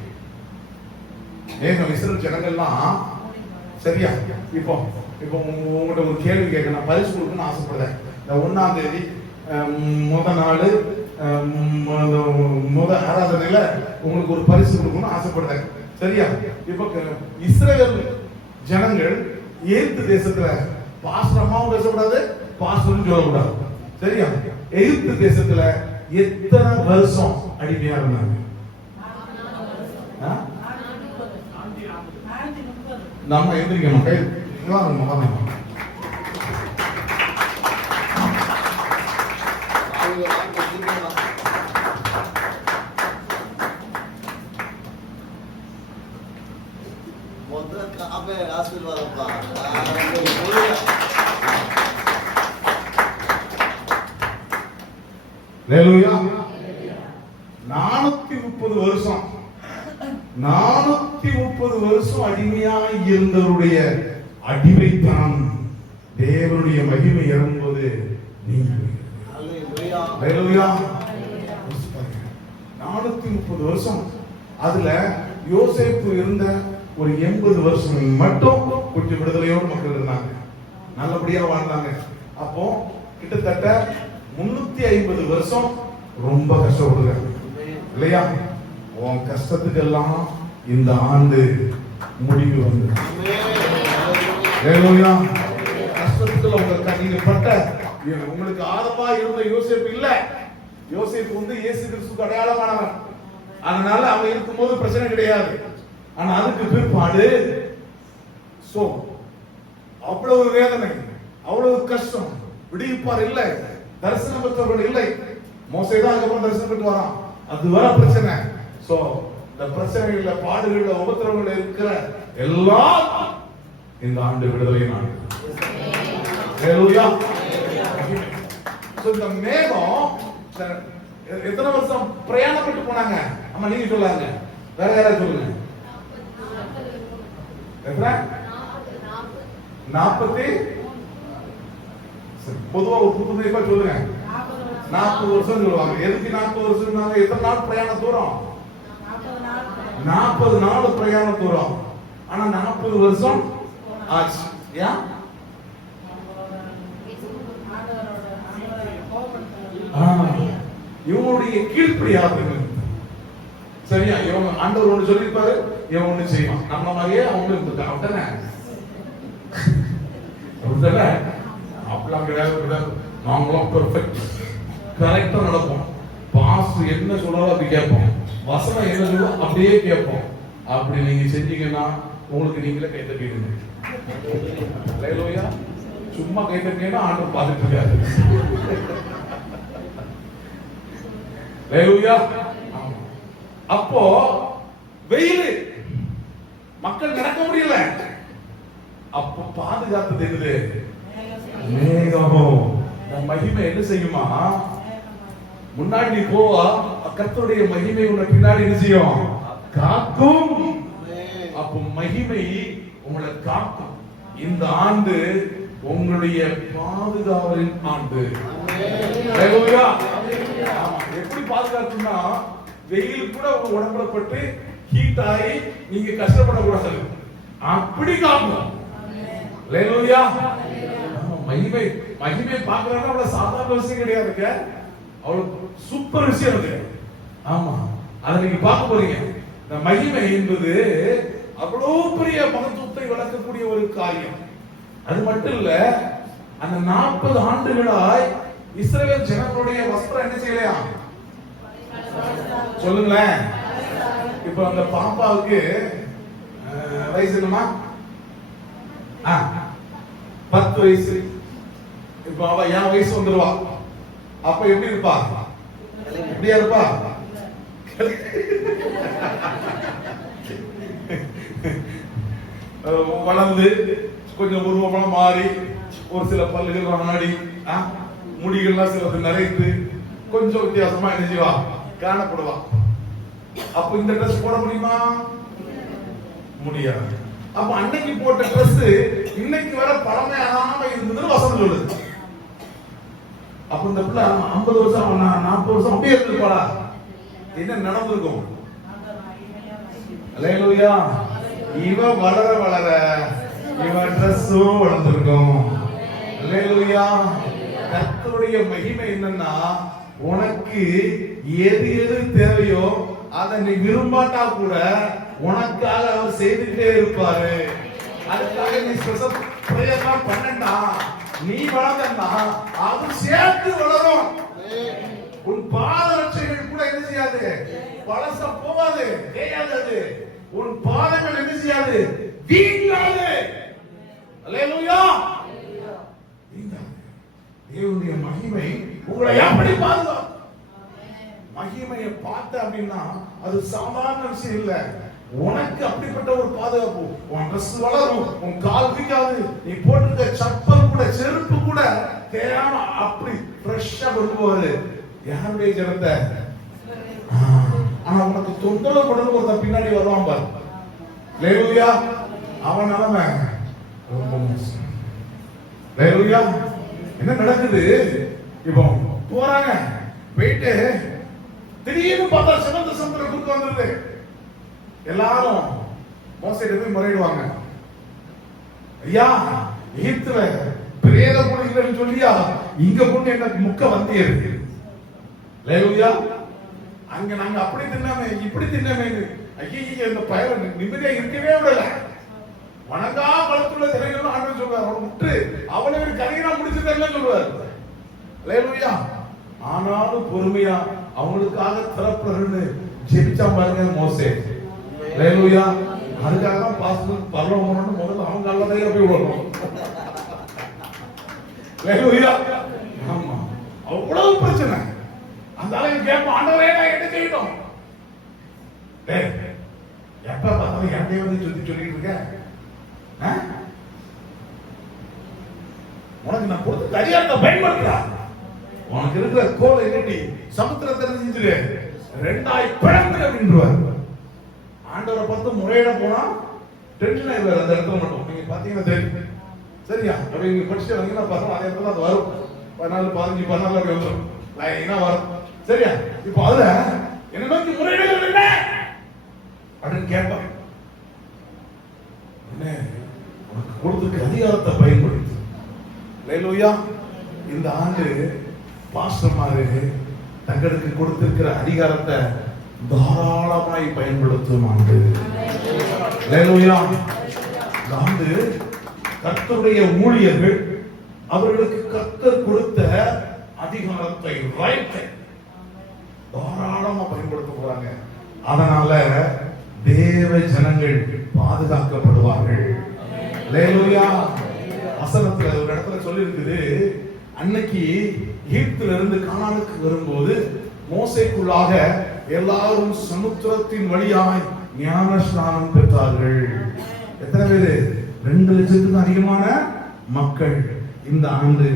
மேகம் இஸ்ரவேல் ஜனங்கள்லாம் சரியா? இப்போ உங்கள்கிட்ட ஒரு கேள்வி கேட்கணும், பரிசு கொடுக்கணும்னு ஆசைப்படுறேன். இந்த 1ஆம் தேதி முதல் நாள் முதல் ஆராதனையில உங்களுக்கு ஒரு பரிசு கொடுக்கணும்னு ஆசைப்படுறேன். சரியா? இப்போ இஸ்ரவேல் ஜனங்கள் எகிப்து தேசத்துல பாஸ்ரமாவும் பேசக்கூடாது, பாஸ்டர்னு சொல்லக்கூடாது. சரியா? எகிப்து தேசத்துல எத்தனை வருஷம் அடிமையா இருந்தாங்க? நம்ம எந்திரிக்கணும். கை ஹalleluya 430 வருஷம் 430 வருஷம் அடிமையாய் இருந்தவருடைய அடிமைத்தான் தேவனுடைய மகிமை இறங்கும்போது நீங்க ஹalleluya 430 வருஷம். அதுல யோசேப்பு இருந்த ஒரு 80 வருஷம் மட்டும் கொஞ்சம் விடுதலையோடு மக்கள் இருந்தாங்க, நல்லபடியா வாழ்ந்தாங்க. அப்போ கிட்டத்தட்ட 350 வருஷம் ரொம்ப கஷ்டப்படுறாங்க இல்லையா? உன் கஷ்டத்துக்கெல்லாம் இந்த ஆண்டு முடிவு வந்து கஷ்டத்துல நீங்க பட்ட உங்களுக்கு ஆதரவா இருந்த யோசேப்பு இல்ல. யோசேப்பு வந்து இயேசு கிறிஸ்துவுக்கு அடையாளமானவன், அதனால அவன் இருக்கும்போது பிரச்சனை கிடையாது. ஆனா அதுக்கு பிற்பாடு அவ்வளவு வேதனை, அவ்வளவு கஷ்டம், விடுவிப்பார் இல்லை, தரிசனம் பெற்றவர்கள் இல்லை. மோசே தான் அதுக்கப்புறம் தரிசனம் பெற்று வரான். அது வர பிரச்சனை. சோ இந்த பிரச்சனைகள்ல, பாடுகள்ல, உபத்திரவங்கள்ல இருக்கிற எல்லாம் இந்த ஆண்டு விடுதலை நாடு. ஹalleluya. சோ இந்த மேகம் எத்தனை வருஷம் பிரயாணப்பட்டு போனாங்க? அம்மா நீங்க சொல்லாங்க, வேற யாராவது சொல்லுங்க. 40 பொதுவா ஒரு புதுமைப்பா சொல்லுங்க. 40 வருஷம் சொல்லுவாங்க. எதுக்கு 40 வருஷம்? எத்தனை நாள் பிரயாண தூரம்? 40 நாள் பிரயாண தூரம். ஆனா 40 வருஷம் ஆச்சு. ஏன்? இவங்களுடைய கீழ்ப்படியாதவங்க. சரியா? இவங்க ஆண்டவர் ஒன்று சொல்லியிருப்பாரு, இவன் ஒண்ணு செய்வான். நம்ம மாதிரியே அவங்களும் இருந்திருக்காங்க. அப்படித்தானே? அப்படிலாம் கிடையாது. நாங்களும் பெர்ஃபெக்ட், கரெக்டா நடப்போம். பாஸ் என்ன சொல்றாரோ அப்படி கேட்போம், வசனம் என்ன சொல்றோ அப்படியே கேட்போம். அப்படி நீங்க செஞ்சீங்கன்னா உங்களுக்கு நீங்களே கை தட்டிடுங்க. ஹalleluya. சும்மா கை தட்டினா ஆண்டவர் பார்த்துட்டு இருக்காரு. ஹalleluya. அப்போ வெயில், மக்கள் நடக்க முடியல. அப்போ பாதுகாத்து என்னது? மேகம். மகிமை என்ன செய்யுமா? முன்னாடி நீ போவா, கர்த்தருடைய மகிமை உன்னை பின்னாடி என்ன செய்யும்? காக்கும். அப்போ மகிமை உங்களை காக்கும். இந்த ஆண்டு உங்களுடைய பாதுகாவலின் ஆண்டு. ஹalleluya. எப்படி பாதுகாக்கும்னா, வெயில் கூட உங்க உடம்புல பட்டு ஹீட் ஆகி நீங்க கஷ்டப்படக்கூடாது, அப்படி காக்கும். ஹalleluya. மகிமை மகிமை பார்க்கறதுனா அவ்வளவு சாதாரண விஷயம் கிடையாதுங்க, அவ்வளவு சூப்பர் விஷயம் அது. ஆமா, அதை நீங்க பார்க்க போறீங்க. இந்த மகிமை என்பது அவ்வளவு பெரிய மகத்துவத்தை வளர்க்கக்கூடிய ஒரு காரியம். அது மட்டும் இல்ல, அந்த 40 ஆண்டுகளாய் இஸ்ரவேல் ஜனங்களுடைய வஸ்திரம் என்ன செய்யலையா? சொல்லுங்களேன். இப்ப அந்த பாப்பாவுக்கு வயசு என்னமா? 10 வயசு. இப்ப அவ என் வயசு வந்துருவா. அப்ப எப்படி இருப்பா? எப்படியா இருப்பா? வளர்ந்து கொஞ்சம் உருவமெல்லாம் மாறி, ஒரு சில பல்லுகள் ஆடி, முடிகள்லாம் சிலது நரைத்து கொஞ்சம் வித்தியாசமா என்ன செய்வா? காணப்படுவா. அப்ப இந்த ட்ரெஸ் போட முடியுமா? முடியாது. அப்ப அன்னைக்கு போட்ட ட்ரெஸ் இன்னைக்கு வர பழமையாகாம இருந்ததுன்னு வசனம் சொல்லுது. அப்ப இந்த பிள்ளை 50 வருஷம் 40 வருஷம் அப்படியே இருந்திருப்பாளா? என்ன நடந்திருக்கும்? ஹalleluya. இவ வளர வளர இவ ட்ரெஸ்ஸும் வளர்ந்திருக்கும். ஹalleluya. கர்த்தருடைய மகிமை என்னன்னா, உனக்கு எது எது தேவையோ அதை நீ விரும்பாட்டா கூட உனக்காக அவர் செய்துட்டே இருப்பாரு. அதுக்காக நீ ஸ்பெஷல் பிரேயர்லாம் பண்ணண்டா, நீ வளர்ந்தா அது சேர்த்து வளரும். உன் பாத ரட்சைகள் கூட என்ன செய்யாது? பழச போகாது, தேயாதது. உன் பாதங்கள் என்ன செய்யாது? வீங்காது. ஹalleluya. தேவனுடைய மகிமை உங்களை எப்படி பாதுகாக்கும்? மகிமையை பார்த்த அப்படின்னா அது சாதாரண விஷயம் இல்ல. உனக்கு அப்படிப்பட்ட ஒரு பாதுகாப்பு. உன் ட்ரெஸ் வளரும், உன் கால் வீக்காது, நீ போட்டிருக்க சப்பல் கூட, செருப்பு கூட தேயாம அப்படி ஃப்ரெஷ்ஷா கொண்டு போவாரு. யாருடைய ஜனத்தை? ஆனா உனக்கு தொந்தரவு பண்ணணும் ஒருத்தன் பின்னாடி வருவான் பாரு. ஹல்லேலூயா. அவன் நிலைமை ரொம்ப மோசம். ஹல்லேலூயா. என்ன நடக்குது? இப்போ போறாங்க, போயிட்டு திடீர்னு பார்த்தா சிவந்த சமுத்திரம் குறுக்க வந்துருது. எல்லாரும் மோசையில போய் முறையிடுவாங்க. ஐயா, எகிப்துல பிரேத குழிகள் சொல்லியா இங்க கொண்டு எனக்கு முக்க வந்தியது. ஹல்லேலூயா. அங்க நாங்க அப்படி தின்னாமே இப்படி தின்னாமே. ஐயா, இந்த பயல நிம்மதியா இருக்கவே விடல. வணங்கா வளர்த்துள்ள திரைகள் ஆண்டு சொல்றாரு. அவன் விட்டு அவனுக்கு கரையினா முடிச்சுதான் சொல்லுவார். ஹல்லேலூயா. ஆனாலும் பொறுமையா அவங்களுக்காக திறப்புறன்னு ஜெபிச்சா பாருங்க மோசே. ஹல்லேலூயா. அதுக்காக தான் பாஸ்டர் பரலோகம்னு முதல்ல அவங்க அல்லதையே போய் விடணும். ஹல்லேலூயா. ஆமா, அவ்வளவு பிரச்சனை. அந்த அளவுக்கு கேட்ப ஆண்டவரே நான் என்ன செய்யணும்? எப்ப பார்த்தாலும் என்கிட்ட வந்து சொல்லிட்டு இருக்க. உனக்கு நான் கொடுத்த கரியாரத்தை பயன்படுத்துறா. உனக்கு இருக்கிற கோலை கட்டி சமுத்திரத்தை செஞ்சிரு, ரெண்டாய் பிளந்து அப்படின்றார். ஆண்டவரை பார்த்து முறையிட போனா டென்ஷன் ஆயிடுவார் அந்த இடத்துல மட்டும். நீங்க பாத்தீங்கன்னா தெரியும். சரியா? அப்படி நீங்க படிச்சு வந்தீங்கன்னா பார்த்தா அதே இடத்துல அது வரும். 14, 15, 14 அப்படி வந்துடும். லைனா வரும். சரியா? இப்போ அதுல என்ன நோக்கி முறையிடுறது என்ன அப்படின்னு கேட்பாங்க. என்ன உனக்கு கொடுத்த அதிகாரத்தை பயன்படுத்து. ஹல்லேலூயா. இந்த ஆண்டு பாஸ்டர்மாரு தங்களுக்கு கொடுத்திருக்கிற அதிகாரத்தை தாராளமாய் பயன்படுத்தும் ஆண்டு. ஹல்லேலூயா. இந்த ஆண்டு கர்த்தருடைய ஊழியர்கள் அவர்களுக்கு கர்த்தர் கொடுத்த அதிகாரத்தை ரைட்டை தாராளமா பயன்படுத்த போறாங்க. அதனால தேவ ஜனங்கள் பாதுகாக்கப்படுவார்கள். ஹல்லேலூயா. வசனத்துல ஒரு இடத்துல சொல்லி இருக்குது, அன்னைக்கு எகிப்தில இருந்து கானானுக்கு வரும்போது மோசேக்குள்ளாக எல்லாரும் சமுத்திரத்தின் வழியாய் ஞான ஸ்நானம் பெற்றார்கள். எத்தனை பேரு? 2 லட்சத்துக்கும் அதிகமான மக்கள். இந்த ஆண்டு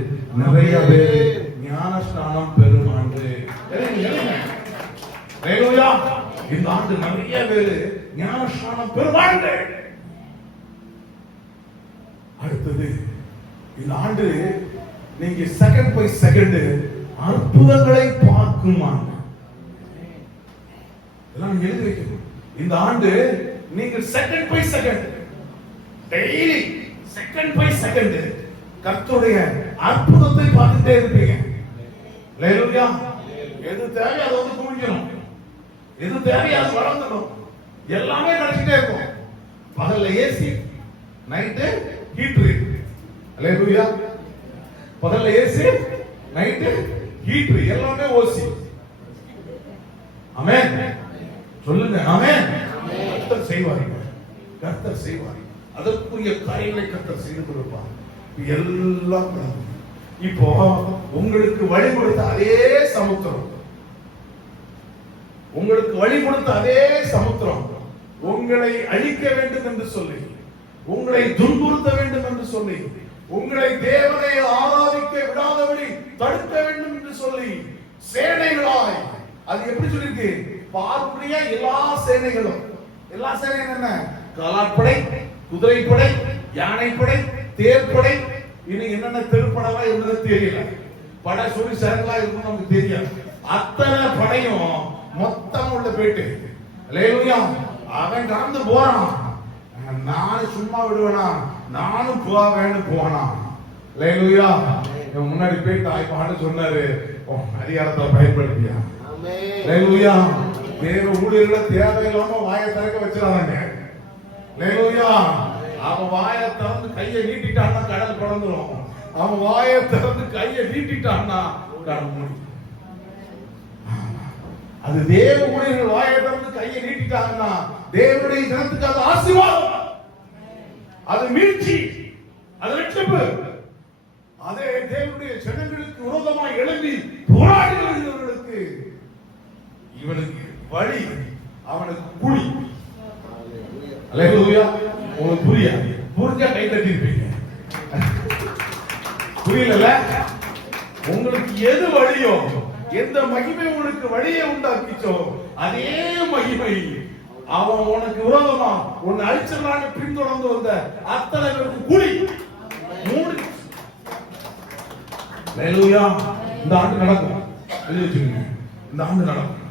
நிறைய பேரு ஞான ஸ்நானம் பெறும் ஆண்டு. ஹல்லேலூயா. இந்த ஆண்டு நிறைய பேரு ஞான ஸ்நானம் பெறுவாங்க. அடுத்தது இந்த ஆண்டு நீங்க செகண்ட் பை செகண்ட் அற்புதங்களை பார்க்கும் ஆண்டு. இதெல்லாம் நீங்க எழுதி வைக்கணும். இந்த ஆண்டு நீங்க second by second daily second by second கர்த்தருடைய அற்புதத்தை பார்த்துட்டே இருப்பீங்க. ஹல்லேலூயா. எது தேவை அதை வந்து குமிக்கணும், எது தேவை அது வளர்ந்துடும். எல்லாமே கிடைச்சிட்டே இருக்கும். பகல்ல ஏசி, நைட்டு ஹீட்டர். ஹல்லேலூயா. பகல்ல ஏசி, நைட்டு ஹீட்டர், எல்லாமே ஓசி. ஆமென். சொல்லுங்க ஆமென். கர்த்தர் செய்வார், கர்த்தர் செய்வார். அதற்குரிய காரியங்களை கர்த்தர் செய்து கொடுப்பார். எல்லாம் இப்போ உங்களுக்கு வழி கொடுத்த அதே சமுத்திரம், உங்களுக்கு வழி கொடுத்த அதே சமுத்திரம் உங்களை அழிக்க வேண்டும் என்று சொல்லி, உங்களை துன்புறுத்த வேண்டும் என்று சொல்லி, உங்களை தேவனை ஆராதிக்க விடாதபடி தடுக்க வேண்டும் என்று சொல்லி சேனைகளாய், அது எப்படி சொல்லிருக்கு? பார்ப்பனிய எல்லா சேனைகளும். எல்லா சேனையும் என்ன? காலாட்படை, குதிரைப்படை, யானைப்படை, தேர்ப்படை, இன்னும் என்னென்ன திருப்படவா இருந்தது தெரியல. படை சொல்லி சரங்களா இருக்கும் நமக்கு தெரியாது. அத்தனை படையும் மொத்தம் உள்ள போயிட்டு ஹல்லேலூயா. அவன் கடந்து போறான். நானும் சும்மா விடுவேனா? நானும் போவேன்னு போனான். ஹல்லேலூயா. முன்னாடி போயிட்டு ஆய்ப்பாடு சொன்னாரு, அதிகாரத்தை பயன்படுத்தியா? ஹல்லேலூயா. தேவ ஊழியர்களை தேவையில்லாம வாயை திறக்க வச்சிடாங்க. ஹல்லேலூயா. அவன் வாயை திறந்து கையை நீட்டிட்டான்னா கடல் கடந்துரும். அவன் வாயை திறந்து கையை நீட்டிட்டான்னா கடல் மூடி. அது தேவ ஊழியர்கள் வாயை திறந்து கையை நீட்டிட்டாங்கன்னா தேவனுடைய ஜனத்துக்கு அது ஆசீர்வாதம், அது மீட்சி, அது ரட்சிப்பு. அதே தேவனுடைய ஜனங்களுக்கு விரோதமாக எழும்பி போராடுகிறவர்களுக்கு இவனுக்கு வழி, அவனுக்கு குழி. ஹல்லேலூயா. உங்களுக்கு புரியாது? புரிஞ்சா கை தட்டி இருப்பீங்க. புரியல? உங்களுக்கு எது வழியோ எந்த மகிமை உனக்கு வழியை உண்டாக்கிச்சோ அதே மகிமை அவன் உனக்கு விரோதமா உன்னை அழிச்சிடலான்னு பின்தொடர்ந்து வந்த அத்தனை பேருக்கு கூலி மூடி. ஹல்லேலூயா. இந்த ஆண்டு நடக்கும், எழுதி வச்சுக்கோங்க. இந்த ஆண்டு நடக்கும்.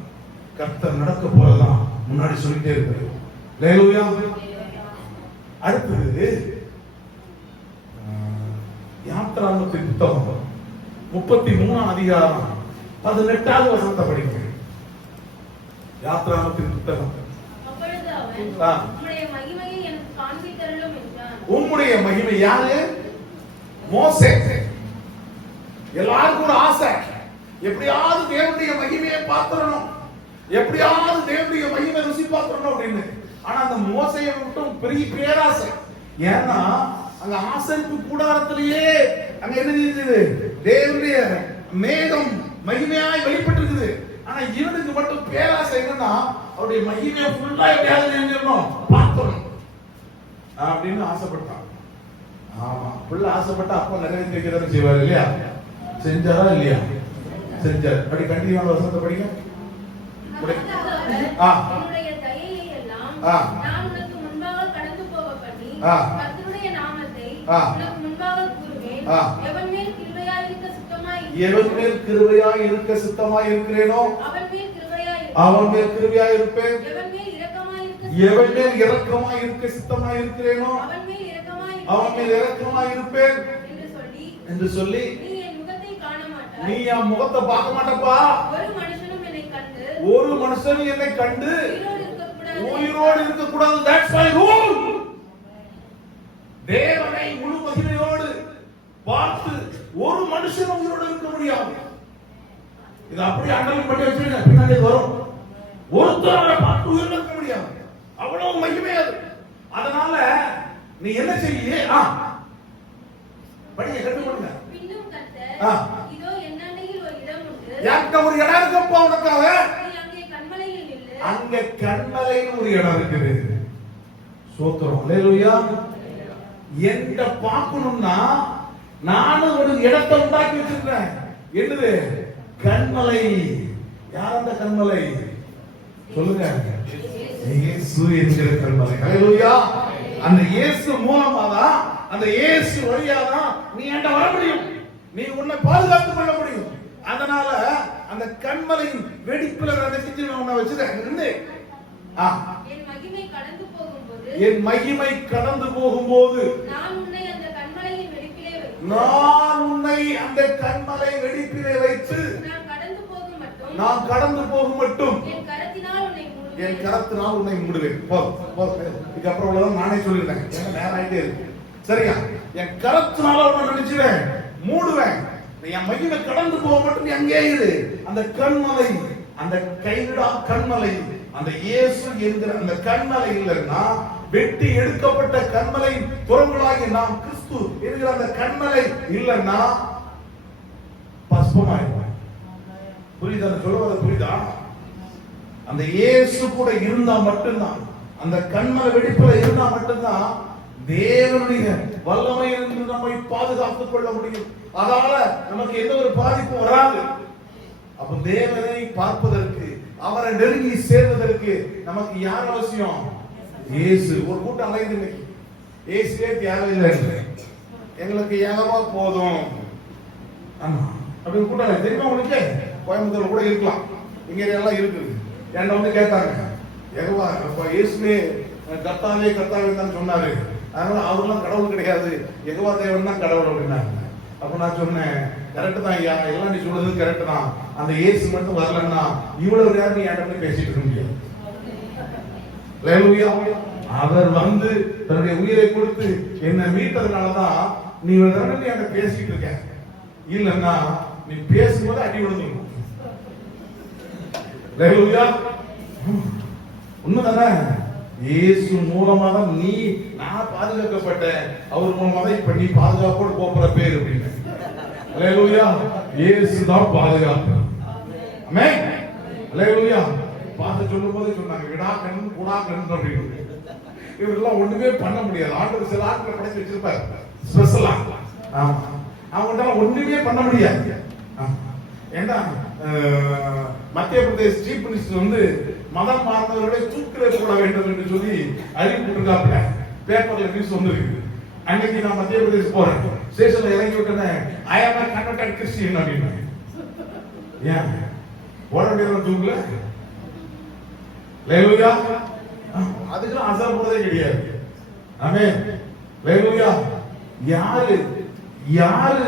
கர்த்தர் நடக்க போறதான் முன்னாடி சொல்லிட்டே இருக்கு. ஹல்லேலூயா. அடுத்தது யாத்ராகமத்தின் புத்தகம் 33ஆம் அதிகாரம் 18வது வசனத்தை படிங்க. யாத்ராகமத்தின் புத்தகம். உம்முடைய மகிமை யாரு? மோசே. எல்லாருக்கும் ஒரு ஆசை, எப்படியாவது தேவனுடைய மகிமையை பார்த்துடணும், எப்படியாவது தேவனுடைய மகிமை ருசி பார்த்துடணும் அப்படின்னு. ஆனா அந்த மோசையை மட்டும் பெரிய பேராசை. ஏன்னா அங்க ஆசரிப்பு கூடாரத்திலேயே அங்க என்ன இருக்குது? தேவனுடைய மேகம் மகிமையாய் வெளிப்பட்டு இருக்குது. ஆனா இவனுக்கு மட்டும் பேராசை என்னன்னா அவருடைய மகிமையை ஃபுல்லா எப்படியாவது தெரிஞ்சிடணும், பார்க்கணும் அப்படின்னு ஆசைப்பட்டான். ஆமா, புள்ள ஆசைப்பட்டா அப்பா நிறைவேற்றிக்கிறது செய்வார் இல்லையா? செஞ்சாரா இல்லையா? செஞ்சார். அப்படி கண்டிப்பான வசனத்தை படிங்க. எவன் மேல் கிருபையாய் இருக்க சித்தமாய் இருக்கிறேனோ அவன் மேல் கிருபையாய் இருப்பேன். எவன் மேல் இரக்கமாய் இருக்க சித்தமாய் இருக்கிறேனோ அவன் மேல் இரக்கமாய் இருப்பேன் என்று சொல்லி நீ என் முகத்தை பார்க்க மாட்டப்பா. ஒரு மனுஷனும் என்னை கண்டு உயிரோடு இருக்க கூடாது. That's my rule. தேவனை முழு மகிமையோடு பார்த்து ஒரு மனுஷனும் உயிரோடு இருக்க முடியாது. இது அப்படியே அண்டர்லைன் பண்ணி வச்சிருங்க, பின்னாடி வரும். ஒருத்தரை பார்த்து உயிரோடு இருக்க முடியாது, அவ்வளவு மகிமை அது. அதனால நீ என்ன செய்ய? படிங்க, கட்டுப்படுங்க. யாக்க ஒரு இடம் இருக்கப்பா உனக்காக. அங்க கண்மலையில் ஒரு இடம் இருக்குது. சோத்திரம். ஹல்லேலூயா. என்கிட்ட பார்க்கணும்னா நானும் ஒரு இடத்தை உண்டாக்கி வச்சிருக்கேன். என்னது? கண்மலை. யார் அந்த கண்மலை? சொல்லுங்க. இயேசு என்கிற கண்மலை. ஹல்லேலூயா. அந்த இயேசு மூலமா தான், அந்த இயேசு வழியா தான் நீ என்கிட்ட வர முடியும், நீ உன்னை பாதுகாத்துக் கொள்ள முடியும். அதனால அந்த கண்மலையின் வெடிப்புல ரசிச்சு உன்னை வச்சுட்டேன். என் மகிமை கடந்து போகும்போது நான் உன்னை அந்த கண்மலை வெடிப்பிலே வைத்து நான் கடந்து போகும் மட்டும் என் கரத்தினால் உன்னை மூடுவேன். இதுக்கப்புறம் உள்ளதான் நானே சொல்லிருந்தேன், நேரம் ஆயிட்டே இருக்கு. சரியா? என் கரத்தினால உன்னை நினைச்சுவேன், மூடுவேன். என் மகிமை கடந்து போக மட்டும் நீ அங்கே இரு. அந்த கண்மலை, அந்த கைவிடா கண்மலை, அந்த இயேசு என்கிற அந்த கண்மலை இல்லைன்னா, வெட்டி எடுக்கப்பட்ட கண்மலை புறங்களாகி நாம் கிறிஸ்து என்கிற அந்த கண்மலை இல்லைன்னா பஸ்பமாயிருக்கும். புரியுதா? சொல்லுவது புரியுதா? அந்த இயேசு கூட இருந்தா மட்டும்தான், அந்த கண்மலை வெடிப்புல இருந்தா மட்டும்தான் தேவனுடைய வல்லமையிலிருந்து நம்மை பாதுகாத்துக் கொள்ள முடியும். அதனால நமக்கு எந்த ஒரு பாதிப்பும் வராது. அப்ப தேவனை பார்ப்பதற்கு, அவரை நெருங்கி சேர்வதற்கு நமக்கு யார் அவசியம்? இயேசு. ஒரு கூட்டம் அலைந்து இன்னைக்கு இயேசுவே தேவையில்லை, எங்களுக்கு ஏகவா போதும். ஆமா, அப்படி கூட்டம் தெரியுமா உங்களுக்கு? கோயம்புத்தூர்ல கூட இருக்கலாம், இங்க எல்லாம் இருக்குது. என்ன வந்து கேட்டாங்க, ஏகவா இயேசுவே கர்த்தாவே கர்த்தாவே தான் சொன்னாரு, அதனால அவரெல்லாம் கடவுள் கிடையாது, யெகோவா தேவன் தான் கடவுள் அப்படின்னாங்க. அப்ப நான் சொன்னேன், கரெக்ட் தான் ஐயா, எல்லாம் நீ சொல்றது கரெக்ட் தான். அந்த இயேசு மட்டும் வரலன்னா இவ்வளவு நேரம் நீ என்கிட்ட பேசிட்டு இருக்க முடியாது. ஹல்லேலூயா. அவர் வந்து தன்னுடைய உயிரை கொடுத்து என்ன மீட்டதுனாலதான் நீ இவ்வளவு நேரம் நீ என்கிட்ட பேசிட்டு இருக்க. இல்லன்னா நீ பேசும்போது அடி விழுந்துடும். ஹல்லேலூயா. உண்மைதானே? இயேசு மூலமா தான் நான் பாதுகாக்கப்பட்டேன், அவர் மூலமா தான் இப்ப நீ பாதுகாப்போடு போற பேர் அப்படின்னு. ஹல்லேலூயா. இயேசு தான் பாதுகாப்பு. ஆமென். ஹல்லேலூயா. பார்த்து சொல்லும் போது சொன்னாங்க, விடா கண் குடா கண் அப்படின்னு. இவரெல்லாம் ஒண்ணுமே பண்ண முடியாது. ஆண்டவர் சில ஆட்களை படைச்சு வச்சிருப்பாரு ஸ்பெஷலா. ஆமா, அவங்கள்ட்ட ஒண்ணுமே பண்ண முடியாது. ஏன்னா மத்திய பிரதேஷ் சீஃப் மினிஸ்டர் வந்து மதம் மாறினவர்களை தூக்கிலே போட வேண்டும் என்று சொல்லி அறிவிப்பிட்டிருக்காப்ல. பேப்பர்ல நியூஸ் வந்திருக்கு. அன்னைக்கு நான் மத்திய பிரதேஷ் போறேன், ஸ்டேஷன்ல இறங்கி விட்டேன், ஐ ஆம் a converted Christian அப்படின்னு. ஏன் போட வேண்டியது தூக்கல? ஹalleluya. அதுக்கெல்லாம் அசல் போறதே கிடையாது. ஆமென். ஹalleluya. யாரு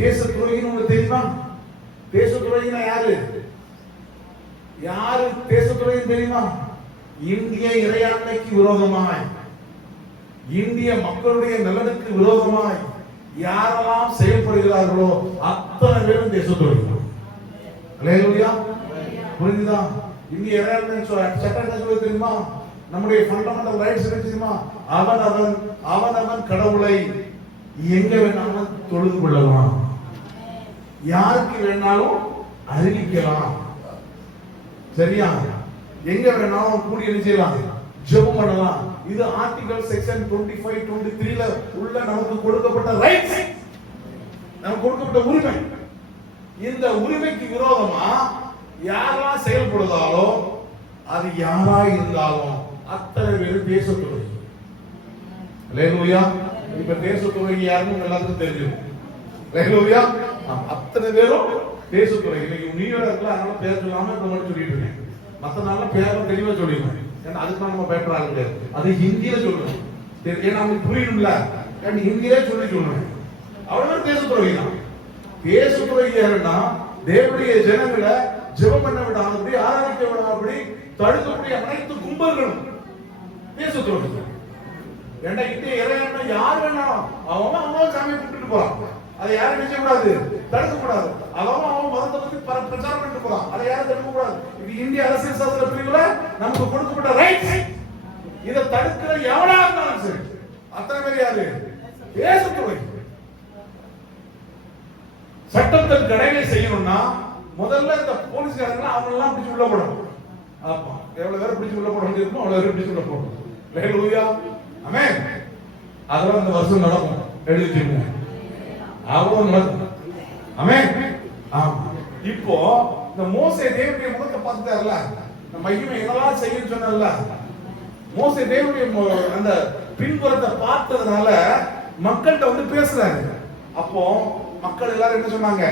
தேச துரோகின்னு உங்களுக்கு தெரியுமா? தேச துரோகினா யாரு தேச துரோகி தெரியுமா? இந்திய இறையாண்மைக்கு விரோதமாய், இந்திய மக்களுடைய நலனுக்கு விரோதமாய் யாரெல்லாம் செயல்படுகிறார்களோ அத்தனை பேரும் தேச துரோகிகள். ஹalleluya. புரியுதா? இந்திய இறையாண்மை சட்டம் என்ன சொல்லுது தெரியுமா? நம்முடைய ஃபண்டமெண்டல் ரைட்ஸ் தெரியுமா? அவன் கடவுளை எங்க வேணாலும் தொழுது கொள்ளலாம், யாருக்கு வேணாலும் அறிவிக்கலாம், சரியா? எங்க வேணாலும் கூடி என்ன செய்யலாம், ஜெபம் பண்ணலாம். இது ஆர்டிகல் செக்ஷன் 25 23ல உள்ள நமக்கு கொடுக்கப்பட்ட ரைட்ஸ், நமக்கு கொடுக்கப்பட்ட உரிமை. இந்த உரிமைக்கு விரோதமா யாரெல்லாம் செயல்படுதாலோ அது யாரா இருந்தாலும் அத்தனை பேரும் தேச துரோகி. ஹalleluya. இப்ப தேச துரோகி யாருன்னு எல்லாத்துக்கும் தெரியும். ஹalleluya. அத்தனை பேரும் தேச துரோகி. இன்னைக்கு நியூ இயர்ல அதனால பேர் சொல்லாம இப்ப மட்டும் சொல்லிட்டு இருக்கேன். மத்த நாள்ல பேரை தெளிவா சொல்லிடுவேன். ஏன்னா அதுக்கு நம்ம பயப்படாது கிடையாது. அது ஹிந்தியில சொல்லணும். ஏன்னா நமக்கு புரியணும்ல, ஹிந்தியிலே சொல்லணும். அவ்வளவு தேச துரோகி தான். தேச துரோகி யாருன்னா தேவனுடைய ஜனங்களை ஜெபம் பண்ண விடாதபடி, ஆராதிக்க விடாதபடி தடுக்கக்கூடிய அனைத்து கும்பல்களும் தேச துரோகி. ஏன்னா இந்திய இறையாண்மை யார் வேணாலும் அவன் சாமியை கூப்பிட்டு போறான், அதை யாரும் நினைக்க கூடாது, தடுக்க கூடாது. அவன் மதத்தை பத்தி பிரச்சாரம் பண்ணிட்டு போறான், அதை யாரும் தடுக்க கூடாது. இது இந்திய அரசியல் சாசன பிரிவுல நமக்கு கொடுக்கப்பட்ட ரைட். இதை தடுக்கிற எவனா இருந்தாலும் சரி அத்தனை பேர் யாரு தேச துரோகி. சட்டத்தின் கடமை செய்யணும்னா முதல்ல இந்த போலீஸ்காரங்க அவங்க எல்லாம் பிடிச்சு உள்ள போடணும். ஆமா, எவ்வளவு பேர் பிடிச்சு உள்ள போட வேண்டியிருக்கும் அவ்வளவு பேர் பிடிச்சு உள்ள போடணும். ஹalleluya. ஆமென். அதெல்லாம் இந்த வருஷம் நடக்கும், எழுதி வச்சுக்கோங்க. அவ்வளவு நடக்கும். ஆமென். ஆமா. இப்போ இந்த மோசே தேவனுடைய முகத்தை பார்த்தார்ல, இந்த மகிமை என்னெல்லாம் செய்யணும்னு சொன்னார்ல, மோசே தேவனுடைய அந்த பின்புறத்தை பார்த்ததுனால மக்கள்கிட்ட வந்து பேசுறாங்க. அப்போ மக்கள் எல்லாரும் என்ன சொன்னாங்க?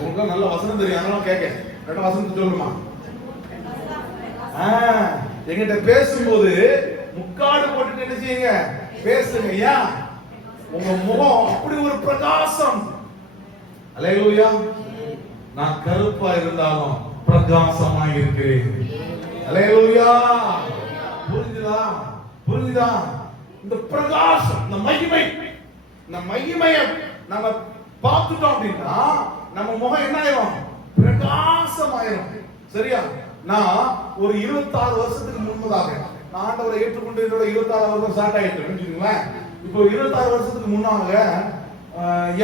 உங்களுக்கு நல்ல வசனம் தெரியும், அதனால கேட்க ரெண்டு வசனத்தை சொல்லுமா? எங்கிட்ட பேசும்போது முக்காடு போட்டுட்டு என்ன செய்யுங்க, பேசுங்க. ஐயா உங்க முகம் அப்படி ஒரு பிரகாசம். ஹalleluya. நான் கருப்பா இருந்தாலும் பிரகாசமா இருக்கிறேன். ஹalleluya. புரிஞ்சுதா? இந்த பிரகாசம், இந்த மகிமை, இந்த மகிமையை நம்ம பார்த்துட்டோம் அப்படின்னா நம்ம முகம் என்ன ஆயிரும்? பிரகாசமாயிரும். சரியா? நான் ஒரு 26 வருஷத்துக்கு முன்பதாக நான் ஆண்டவரை ஏற்றுக்கொண்டு இதோட 26 வருஷம் ஸ்டார்ட் ஆயிட்டு வச்சுக்கோங்களேன். இப்போ 26 வருஷத்துக்கு முன்னாக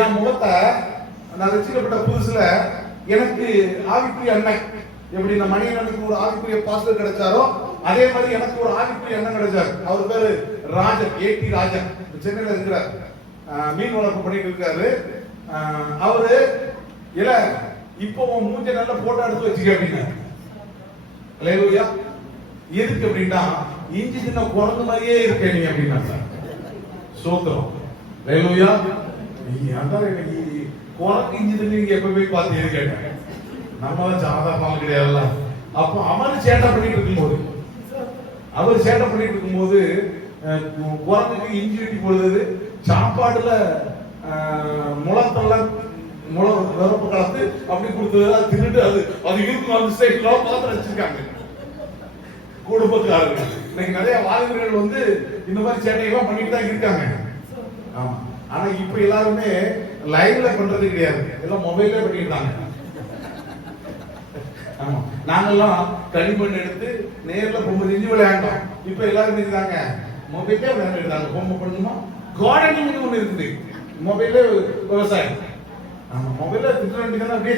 என் முகத்தை நான் ரசிக்கப்பட்ட புதுசுல எனக்கு ஆவிக்குரிய அன்னை எப்படி நம்ம மணியனுக்கு ஒரு ஆவிக்குரிய பாஸ்டர் கிடைச்சாரோ அதே மாதிரி எனக்கு ஒரு ஆவிக்குரிய அண்ணன் கிடைச்சார். அவர் பேரு ராஜன், ஏடி ராஜன், சென்னையில இருக்கிறார், மீன் வளர்ப்பு பண்ணிட்டு இருக்காரு. அவரு இல்ல இப்போ மூஞ்ச நல்ல போட்டோ எடுத்து வச்சுக்க அப்படின்னா. ஹalleluya. எதுக்கு அப்படின்னா இஞ்சி சின்ன குரங்கு மாதிரியே இருக்க நீ அப்படின்னா சோத்திரம். ஹalleluya. அதான் எனக்கு குரங்கு இஞ்சி தின்னு நீங்க எப்ப போய் பார்த்தீங்க கேட்டேன். நம்ம தான் சாதா பால் கிடையாதுல்ல. அப்போ அவர் சேட்டை பண்ணிட்டு இருக்கும்போது குரங்குக்கு இஞ்சி வெட்டி போடுறது, சாப்பாடுல முளத்தெல்லாம் விரப்பு கலந்து அப்படி கொடுத்தது, அது தின்னுட்டு அது இருக்கும். அந்த ஸ்டேட்ல பாத்திரம் வச்சிருக்காங்க குடும்பக்காரர்கள். இன்னைக்கு நிறைய வாலிபர்கள் வந்து இந்த மாதிரி சேட்டையெல்லாம் பண்ணிட்டு தான் இருக்காங்க. ஆமா, ஆனா இப்ப எல்லாருமே லைவ்ல பண்றது கிடையாது, எல்லாம் மொபைல்ல பண்ணிட்டாங்க. ஆமா, நாங்கெல்லாம் களிமண் எடுத்து நேர்ல பொம்மை செஞ்சு விளையாண்டோம். இப்ப எல்லாரும் இருக்காங்க மொபைல்ல விளையாண்டுட்டாங்க. பொம்மை பண்ணுமா, கார்டனிங் ஒண்ணு இருக்குது, மொபைல்ல விவசாயம். ஆமா, மொபைல்ல திட்டம் அப்படியே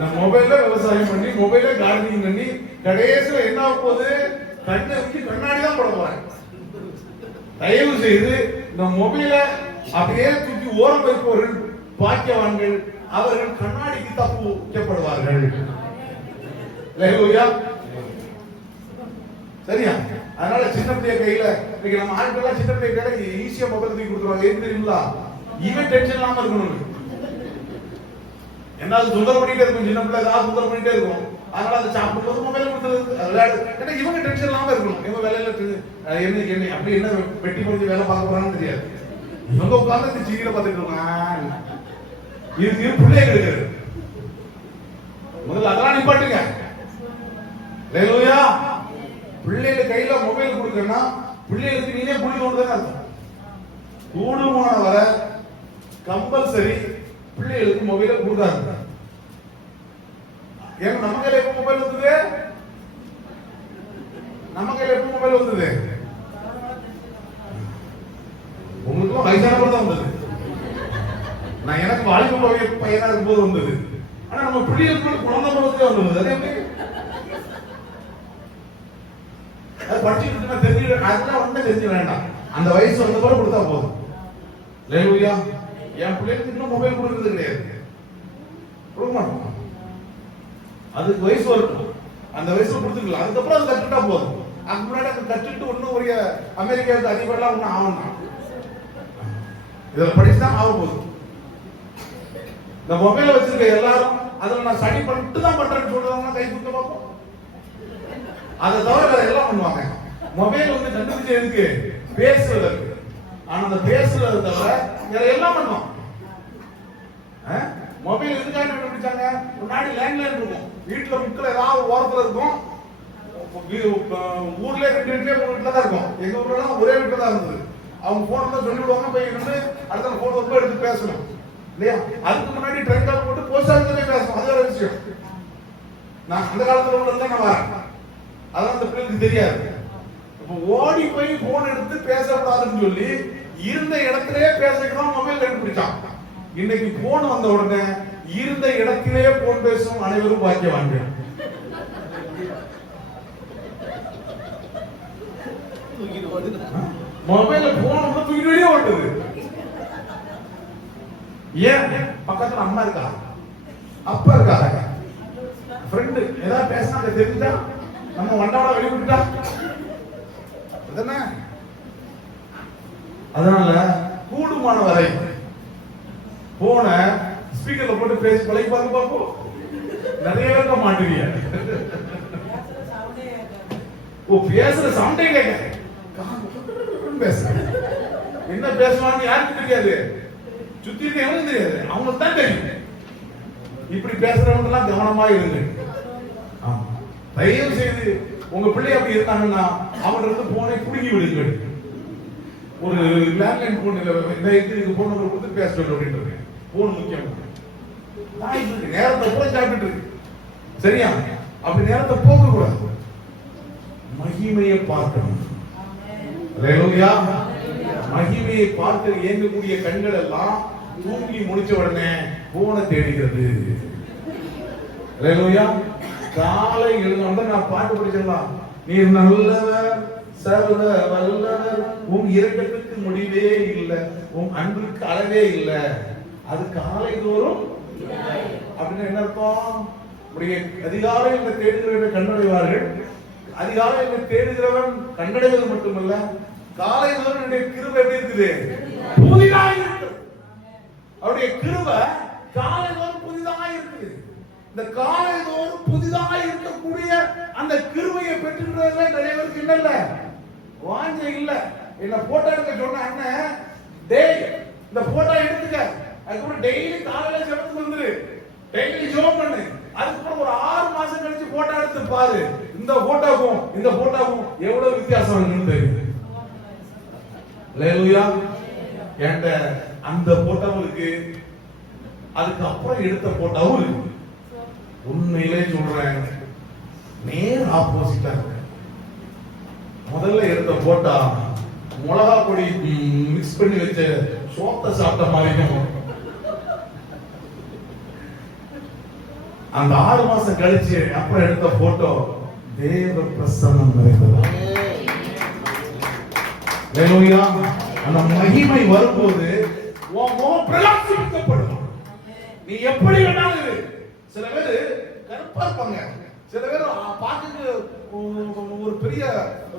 நான் மொபைல்ல விவசாயம் பண்ணி மொபைல்ல கார்டனிங் பண்ணி கடைசியில என்ன ஆக போகுது, கண்ணை வச்சு கண்ணாடி தான் போட போறேன். தயவு செய்து இந்த மொபைல அப்படியே தூக்கி ஓரம் வைப்பவர்கள் பாக்கியவான்கள், அவர்கள் கண்ணாடிக்கு தப்புவிக்கப்படுவார்கள். அல்லேலூயா. சரியா? அதனால சின்ன பிள்ளைய கையில இன்னைக்கு நம்ம ஆட்கள் சின்ன பிள்ளைய கையில ஈஸியா மொபைல் தூக்கி கொடுத்துருவாங்க. ஏன் தெரியுங்களா? இவன் டென்ஷன் இல்லாம இருக்கணும். என்னால சுந்தரம் பண்ணிட்டே இருக்கும், சின்ன பிள்ளை ஏதாவது சுந்தரம் பண்ணிட்டே இருக்கும். அதனால அதை சாப்பிடும் போது மொபைல் கொடுத்தது விளையாடு. ஏன்னா இவங்க டென்ஷன் இல்லாம இருக்கணும். இவங்க வேலையில என்ன அப்படி என்ன வெட்டி முடிஞ்சு வேலை பார்க்க போறான்னு தெரியாது. இவங்க உட்கார்ந்து இந்த சீரியலை பார்த்துட்டு இருக்காங்க. இது பிள்ளைய கிடையாது. முதல்ல அதெல்லாம் நிப்பாட்டுங்க. அல்லேலூயா. பிள்ளைங்க கையில மொபைல் கொடுக்கறனா பிள்ளைகளுக்கு நீனே புடி கொண்டுதானே அர்த்தம். கூடுமான வர கம்பல்சரி பிள்ளைகளுக்கு மொபைல கொடுக்காது. ஏன்னா நம்ம கையில எப்ப மொபைல் வந்தது? நம்ம கையில எப்ப மொபைல் வந்தது? உங்களுக்கு வயசானவங்க தான் வந்தது. நான் எனக்கு வாலிப பையனா இருக்கும்போது வந்தது. ஆனா நம்ம பிள்ளைகளுக்கு குழந்தை பருவத்திலே வந்தது. அதே எப்படி அது படிச்சுட்டு தெரிஞ்சு அதெல்லாம் ஒண்ணு தெரிஞ்சு வேண்டாம். அந்த வயசு வந்த பிறகு கொடுத்தா போதும். அல்லேலூயா. என் பிள்ளைகளுக்கு இன்னும் மொபைல் கொடுக்கறது கிடையாது. கொடுக்க மாட்டோம். அதுக்கு வயசு வரட்டும். அந்த வயசுல கொடுத்துக்கலாம். அதுக்கப்புறம் அது கற்றுட்டா போதும். அதுக்கு முன்னாடி அதை கற்றுட்டு ஒன்னும் ஒரு அமெரிக்காவுக்கு அதிபர்லாம் ஒன்னும் ஆகணும். இதுல படிச்சுதான் ஆக போகுது. இந்த மொபைல வச்சிருக்க எல்லாரும் அதுல நான் ஸ்டடி பண்ணிட்டு தான் பண்றேன்னு சொல்றவங்க கை தூக்க பார்ப்போம். அதை தவிர வேற எல்லாம் பண்ணுவாங்க. மொபைல் வந்து கண்டுபிடிச்ச எதுக்கு? பேசுவதற்கு. ஆனா அந்த பேசுறது தவிர வேற எல்லாம் பண்ணுவோம். மொபைல் எதுக்காக கண்டுபிடிச்சாங்க? முன்னாடி லேண்ட்லைன் இருக்கும். வீட்டுல முக்கில் ஏதாவது ஓரத்துல இருக்கும். ஊர்ல 2 வீட்லயே 3 வீட்டுல தான் இருக்கும். எங்க ஊர்ல ஒரே வீட்டுல தான் இருந்தது. அவங்க போன் தான் சொல்லி விடுவாங்க. போய் இருந்து அடுத்த போன் ரொம்ப எடுத்து பேசணும் இல்லையா? அதுக்கு முன்னாடி ட்ரெயின் கால் போட்டு போஸ்ட் ஆஃபீஸ்லயே பேசணும். அது ஒரு விஷயம். நான் அந்த காலத்துல உள்ளதான் நான் வரேன். அதான் அந்த பிள்ளைக்கு தெரியாது. இப்ப ஓடி போய் போன் எடுத்து பேசக்கூடாதுன்னு சொல்லி இருந்த இடத்திலேயே பேசிக்கலாம் மொபைல் கண்டுபிடிச்சான். இன்னைக்கு போன் வந்த உடனே இருந்த இடத்திலேயே போன் பேசும் அனைவரும் பாக்கியவான்கள். மொபைல போன் தூக்கிட்டே ஓடுது. ஏன்? பக்கத்துல அம்மா இருக்கா, அப்பா இருக்காங்க, ஃப்ரெண்டு ஏதாவது பேசினா தெரிஞ்சா நம்ம வண்டாவள வெளிவிட்டா அதனால கூடுமான வரை போன ஸ்பீக்கர்ல போட்டு பேசி பழகி பார்க்க பார்ப்போம். நிறைய பேருக்க மாட்டுவீங்க. ஓ பேசுற சவுண்டே கேட்க என்ன பேசுவான்னு யாருக்கு தெரியாது. சுத்தி இருக்க எவனும் தெரியாது. அவங்களுக்கு தான் தெரியும். இப்படி பேசுறவங்க எல்லாம் கவனமா இருங்க. தயவு செய்து உங்க பிள்ளை அப்படி இருக்காங்கன்னா அவங்க இருந்து போனை புடுங்கி விடுங்கள். ஒரு லேண்ட்லைன் போன் இதுக்கு போன் நம்பர் கொடுத்து பேச வேண்டும் அப்படின்றது போன் முக்கியம். நேரத்தை போய் சாப்பிட்டு இருக்கு. சரியா? அப்படி நேரத்தை போக கூடாது. மகிமையை பார்க்கணும். அல்லேலூயா. மகிமையை பார்த்து இயங்கக்கூடிய கண்கள் எல்லாம் தூங்கி முடிச்ச உடனே போனை தேடுகிறது. அல்லேலூயா. காலை எழுந்த நான் பாட்டு படிச்சிடலாம். நீர் நல்லவர், சர்வ வல்லவர், உம் இரக்கத்துக்கு முடிவே இல்லை, உம் அன்பிற்கு அளவே இல்லை. அது காலை தோறும் அப்படின்னு என்ன அர்த்தம்? அதிகாலை என்னை தேடுகிறவர்கள் கண்டடைவார்கள். அதிகாலை என்னை தேடுகிறவன் கண்டடைவது மட்டுமல்ல, காலை தோறும் என்னுடைய கிருபை எப்படி இருக்குது? புதிதாக இருக்கு. அவருடைய கிருபை காலை தோறும் புதிதாக இருக்குது. இந்த காலை தோறும் புதிதாக இருக்கக்கூடிய அந்த கிருபையை பெற்றுக்கிறதுல நிறைய பேருக்கு என்ன இல்ல, வாஞ்சை இல்ல. என்ன போட்டோ எடுக்க சொன்ன அண்ணன், டேய் இந்த போட்டோ எடுத்துக்க, அதுக்கப்புறம் டெய்லி காலையில ஜெபத்துக்கு வந்துரு, டெய்லி ஜெபம் பண்ணு, அதுக்கப்புறம் ஒரு 6 மாசம் கழிச்சு போட்டோ எடுத்து பாரு, இந்த போட்டோக்கும் இந்த போட்டோக்கும் எவ்வளவு வித்தியாசம் இருக்குன்னு தெரியும். அல்லேலூயா. என்கிட்ட அந்த போட்டோவும் இருக்கு, அதுக்கப்புறம் எடுத்த போட்டோவும் இருக்கு. உண்மையிலே சொல்றேன், நேர் ஆப்போசிட்டா இருக்கு. முதல்ல எடுத்த போட்டா மிளகா பொடி மிக்ஸ் பண்ணி வச்ச சோத்தை சாப்பிட்ட மாதிரி. அந்த 6 மாசம் கழிச்சு அப்புறம் எடுத்த போட்டோ தேவ பிரசன்னம் நிறைந்தது. அந்த மகிமை வரும்போது உன் முகம் நீ எப்படி வேணாலும் இரு. சில பேர் கருப்பா இருப்பாங்க, சில பேர் பார்த்துட்டு ஒரு பெரிய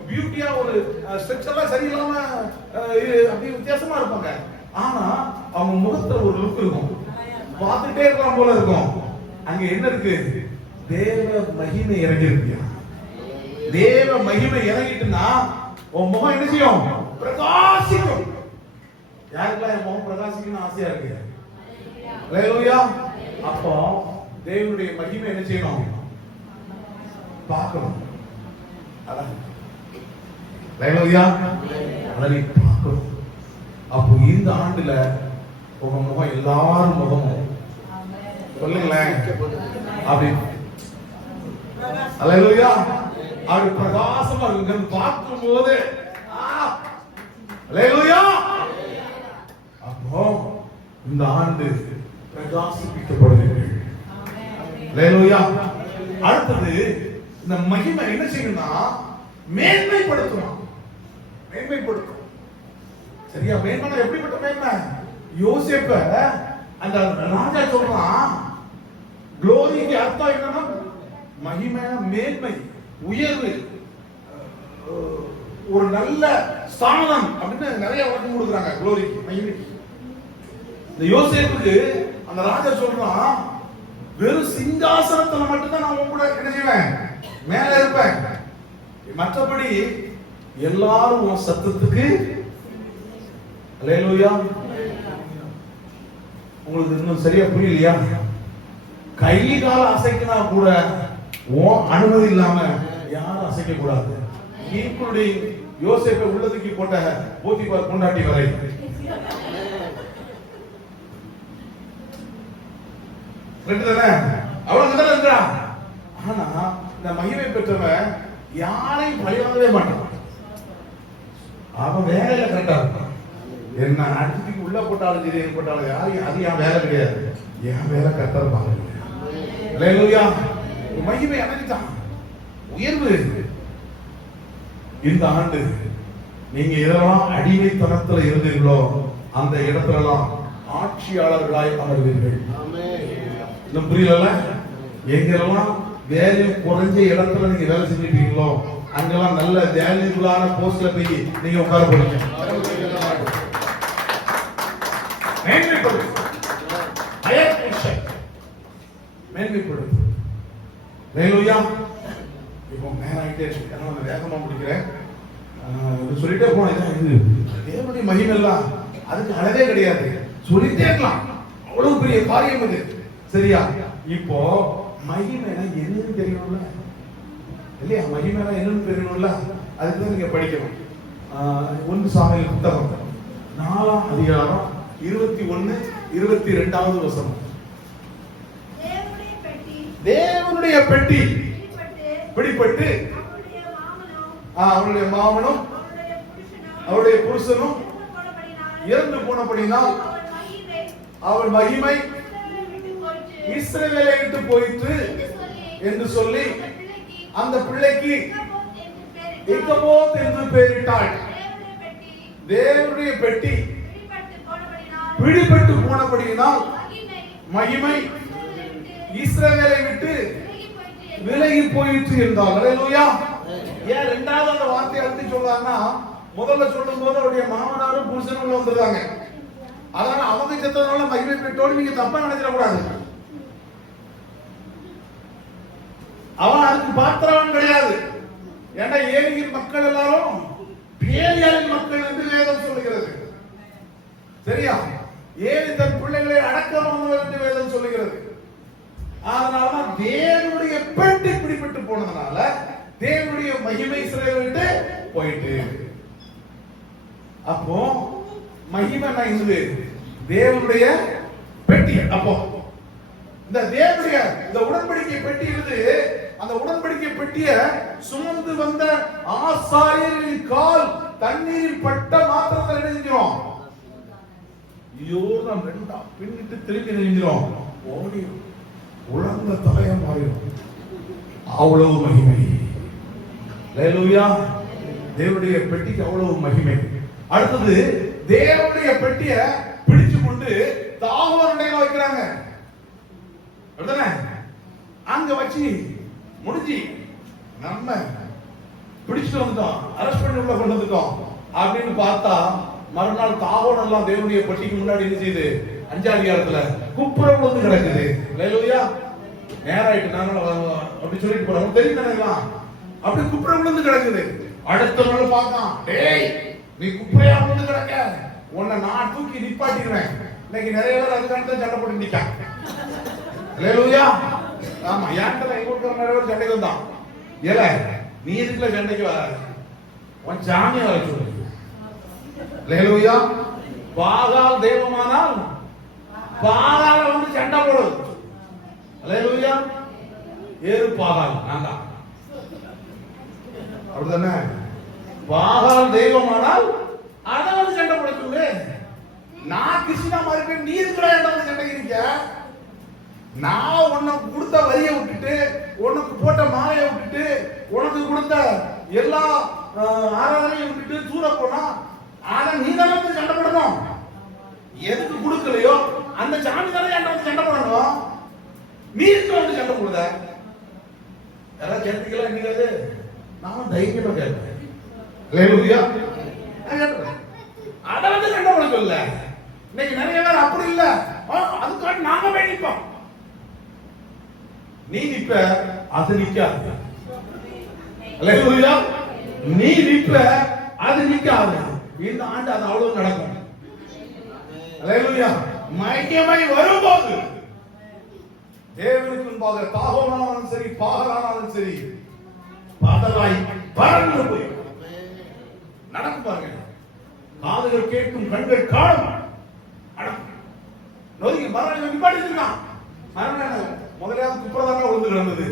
பியூட்டியா ஒரு ஸ்ட்ரக்சர் எல்லாம் சரியில்லாம அப்படி வித்தியாசமா இருப்பாங்க. ஆனா அவங்க முகத்துல ஒரு லுக் இருக்கும், பார்த்துட்டே இருக்கலாம் போல இருக்கும். அங்க என்ன இருக்கு? தேவ மகிமை இறங்கி இருக்கு. தேவ மகிமை இறங்கிட்டுனா உன் முகம் என்ன செய்யும்? பிரகாசிக்கும். யாருக்கெல்லாம் என் முகம் பிரகாசிக்கணும்னு ஆசையா இருக்கு? அல்லேலூயா. அப்போ தேவனுடைய மகிமை என்ன செய்யணும்? பார்க்கணும். அல்லேலூயா. அதை பார்க்கணும். அப்போ இந்த ஆண்டுல உங்க முகம் எல்லாரும் முகமும் சொல்லுங்களேன் அப்படி அல்லேலூயா அப்படி பிரகாசமா இருக்கு. பார்க்கும் போது அல்லேலூயா. அப்போ இந்த ஆண்டு பிரகாசிப்பிக்கப்படுவீர்கள். அல்லேலூயா. அடுத்தது இந்த மகிமை என்ன செய்யணும்னா மேன்மைப்படுத்தணும். மேன்மைப்படுத்தும். சரியா? மேன்மை எப்படிப்பட்ட மேன்மை? யோசேப்ப அந்த ராஜா சொல்றான், குளோரிக்கு அர்த்தம் என்னன்னா மகிமை, மேன்மை, உயர்வு, ஒரு நல்ல ஸ்தானம் அப்படின்னு நிறைய வழக்கம் கொடுக்குறாங்க குளோரிக்கு, மகிமைக்கு. இந்த யோசேப்புக்கு அந்த ராஜா சொல்றான், வெறும் சிங்காசனத்துல மட்டும்தான் நான் உங்க கூட என்ன செய்வேன்? மேல இருப்பேன். மற்றபடி எல்லாரும் உன் சத்தத்துக்கு அல்லேலூயா. உங்களுக்கு இன்னும் சரியா புரியலையா? கை கால அசைக்கினா கூட உன் அனுமதி இல்லாம யாரும் அசைக்க கூடாது. இப்படி யோசேப்பை உள்ளதுக்கு போட்ட போத்திபார் கொண்டாட்டி வரை அவ்வளவு இருந்தா. ஆனா இந்த மகிமை பெற்றவன் யாரையும் பழிவாங்கவே மாட்டான். அவன் வேலையில கரெக்டா இருப்பான். என்ன அடிச்சுக்கு உள்ள போட்டாலும் சரி, போட்டாலும் யாரையும் அது என் வேலை கிடையாது, என் வேலை கரெக்டா இருப்பாங்க. அல்லேலூயா. மகிமை அடைஞ்சான், உயர்வு. இந்த ஆண்டு நீங்க எதெல்லாம் அடிமைத்தனத்துல இருந்தீர்களோ அந்த இடத்துலலாம் ஆட்சியாளர்களாய் அமர்வீர்கள். இன்னும் புரியல? எங்கெல்லாம் வேல்யூ குறைஞ்ச இடத்துல நீங்க வேலை செஞ்சுட்டீங்களோ அங்கெல்லாம் நல்ல வேல்யூபிளான போஸ்ட்ல போய் நீங்க உட்கார போறீங்க. மேன்மைப்படுத்து. அல்லேலூயா. இப்போ மேலாயிட்டே இருக்கு. நான் வேகமா முடிக்கிறேன். சொல்லிட்டே போனேன். இது தேவனுடைய மகிமை எல்லாம் அதுக்கு அளவே கிடையாது, சொல்லிட்டே இருக்கலாம். அவ்வளவு பெரிய காரியம் இது. சரியா? இப்போ மகிமை என்னன்னு தெரியணும்ல இல்லையா? மகிமை என்னன்னு தெரியணும்ல, அதுக்கு நீங்க படிக்கணும். 1 சாமுவேல் புத்தகம் 4ஆம் அதிகாரம் 21, 22வது வசனம். தேவனுடைய பெட்டி பிடிபட்டு அவருடைய மாமனும் அவருடைய புருஷனும் இறந்து போனபடினால் அவள் மகிமை இஸ்ரவேலை விட்டு போயிற்று என்று சொல்லி அந்த பிள்ளைக்கு இக்கபோத் என்று பெயரிட்டாள். தேவனுடைய பெட்டி பிடிபட்டு போனபடியினால் மகிமை இஸ்ரவேலை விட்டு விலகி போயிற்று என்றால். அல்லேலூயா. ஏன் இரண்டாவது அந்த வார்த்தையை அழுத்தி சொல்றாங்கன்னா, முதல்ல சொல்லும் போது அவருடைய மாமனாரும் புருஷனும் வந்துருக்காங்க. அதனால அவங்க செத்ததுனால மகிமை பெற்றோடு நீங்க தப்பா நினைச்சிடக்கூடாது. அவன் அதுக்கு பாத்திரவன் கிடையாது. ஏன்னா ஏலியின் மக்கள் எல்லாரும் பேலியாளின் மக்கள் என்று வேதம் சொல்லுகிறது. சரியா? ஏலி தன் பிள்ளைகளை அடக்கம் பண்ணுவது என்று வேதம் சொல்லுகிறது. அதனாலதான் தேவனுடைய பெட்டி பிடிபட்டு போனதுனால தேவனுடைய மகிமை இஸ்ரவேலை விட்டு போயிட்டு. அப்போ மகிமை இது தேவனுடைய பெட்டி. அப்போ இந்த தேவனுடைய இந்த உடன்படிக்கை பெட்டி இருந்து அந்த உடன்படிக்கை பெட்டிய சுமந்து வந்த ஆசாரியரின் கால் தண்ணீரில் பட்ட மாத்திரத்தில் நினைஞ்சிரும். ஐயோ, நாம் ரெண்டா பின்னிட்டு திருப்பி நினைஞ்சிரும். ஓடி உலர்ந்த தலைய மாறிடும். அவ்வளவு மகிமை. அல்லேலூயா. தேவனுடைய பெட்டிக்கு அவ்வளவு மகிமை. அடுத்தது தேவனுடைய பெட்டிய பிடிச்சு கொண்டு தாவரண்டையில வைக்கிறாங்க. அங்க வச்சு முடிஞ்சு நம்ம பிடிச்சிட்டு வந்துட்டோம், அரெஸ்ட் பண்ணி உள்ள கொண்டு வந்துட்டோம் அப்படின்னு பார்த்தா மறுநாள் தாவோன் எல்லாம் தேவனுடைய பெட்டிக்கு முன்னாடி என்ன செய்யுது, 5ஆம் அதிகாரத்துல குப்புறம் வந்து கிடக்குது. அல்லேலூயா. நேராயிட்டு நாங்களும் அப்படி சொல்லிட்டு போறோம், தெரியும் நினைக்கலாம். அப்படி குப்புறம் வந்து கிடக்குது. அடுத்த நாள் பார்த்தான், டேய் நீ குப்பையா வந்து கிடக்க, உன்னை நான் தூக்கி நிப்பாட்டிடுவேன். இன்னைக்கு நிறைய பேர் அதுக்கான சண்டை போட்டு நிக்கான். அல்லேலூயா. ஆமா, யார்கிட்ட எங்க ஊருக்கு நிறைய பேர் சண்டைக்கு வந்தான். ஏல நீ இதுக்குள்ள சண்டைக்கு வராது, உன் சாமி வர சொல்லு. அல்லேலூயா. பாகால் தெய்வமானால் பாகால வந்து சண்டை போடுது. அல்லேலூயா. ஏறு பாகால் நான் தான், அப்படிதானே? பாகால் தெய்வமானால் அத வந்து சண்டை போட சொல்லு. நான் கிருஷ்ணா மாதிரி நீ இருக்கிற வந்து சண்டைக்கு இருக்க. நான் உனக்கு கொடுத்த வரியை விட்டுட்டு, உனக்கு போட்ட மாலையை விட்டுட்டு, உனக்கு கொடுத்த எல்லா ஆராதனையும் விட்டுட்டு தூர போனா, ஆனா நீ தானே வந்து சண்டை போடணும். எதுக்கு கொடுக்கலையோ அந்த சாமி தானே வந்து சண்டை போடணும். நீ இருக்க வந்து சண்டை போடுத. யாராவது கேட்பீங்களா? இன்னைக்கு நான் தைரியமா கேட்பேன். அத வந்து சண்டை போட சொல்ல. இன்னைக்கு நிறைய பேர் அப்படி இல்ல, அதுக்காக நாங்க போய் நிற்போம். நீ நிப்ப, அது நிக்காது. அல்லேலூயா. நீ நிப்ப, அது நிக்காது. இந்த ஆண்டு அது அவ்வளவு நடக்கும். அல்லேலூயா. மையமாய் வரும்போது தேவனுக்கு முன்பாக தாகோனாலும் சரி பாகலானாலும் சரி பாதலாய் பறந்து போய் நடக்கும். பாருங்க, காதுகள் கேட்கும், கண்கள் காணும். நொறுங்கி மரணம் நிப்பாட்டிருக்கான். மரணம் முதலாவது குப்பரதான விழுந்து கிடந்தது.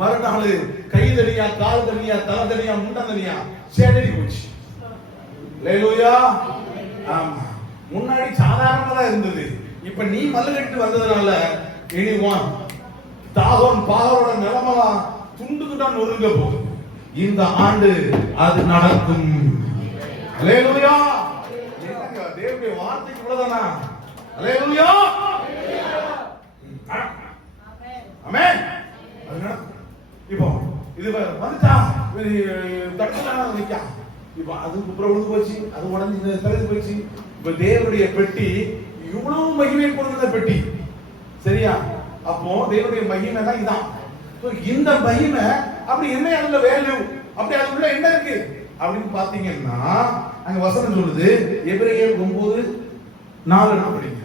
மறுநாள் கை தனியா, கால் தனியா, தலை தனியா, முண்டம் தனியா சேதறி போச்சு. அல்லேலூயா. ஆமா, முன்னாடி சாதாரணமா தான் இருந்தது. இப்ப நீ மல்லுகட்டு வந்ததுனால இனிவான் தாகோன் பாகரோட நிலைமெல்லாம் துண்டு துண்டா நொறுங்க போகுது. இந்த ஆண்டு அது நடக்கும். அல்லேலூயா. என்னங்க தேவனுடைய வார்த்தைக்கு இவ்வளவுதானா? அல்லேலூயா. ஆமென். அது நடக்கும். இப்போ இது வந்துட்டா தடுக்கலாம் நிக்கா. இப்போ அது குப்புற விழுந்து போச்சு, அது உடஞ்சி தலைந்து போச்சு. இப்ப தேவனுடைய பெட்டி இவ்வளவு மகிமை கொண்ட பெட்டி, சரியா? அப்போ தேவனுடைய மகிமை தான் இதான். இந்த மகிமை அப்படி என்ன அதுல வேல்யூ, அப்படி அதுக்குள்ள என்ன இருக்கு அப்படின்னு பாத்தீங்கன்னா, அங்க வசனம் சொல்லுது, எபிரேயர் 9:4 படிங்க.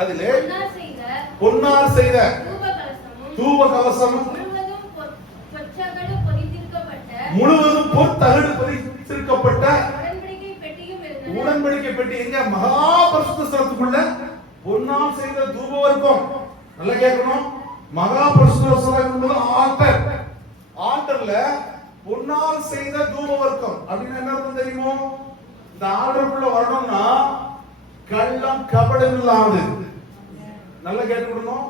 அதிலே பொன்னார் செய்த தூப கலசமும் முழுவதும் பொற்தகடு பதித்திருக்கப்பட்ட உடன்படிக்கை பெட்டி எங்க? மகா பரிசுத்த ஸ்தலத்துக்குள்ள பொன்னால் செய்த தூபவர்க்கம். நல்லா கேட்கணும். மகா பரிசுத்த ஸ்தலத்துக்குள்ள ஆல்டர்ல பொன்னால் செய்த தூபவர்க்கம் அப்படின்னு என்ன அர்த்தம் தெரியுமோ? இந்த ஆல்டருக்குள்ள வரணும்னா கள்ளம் கபடம் இல்லாது. நல்லா கேட்டுக்கணும்.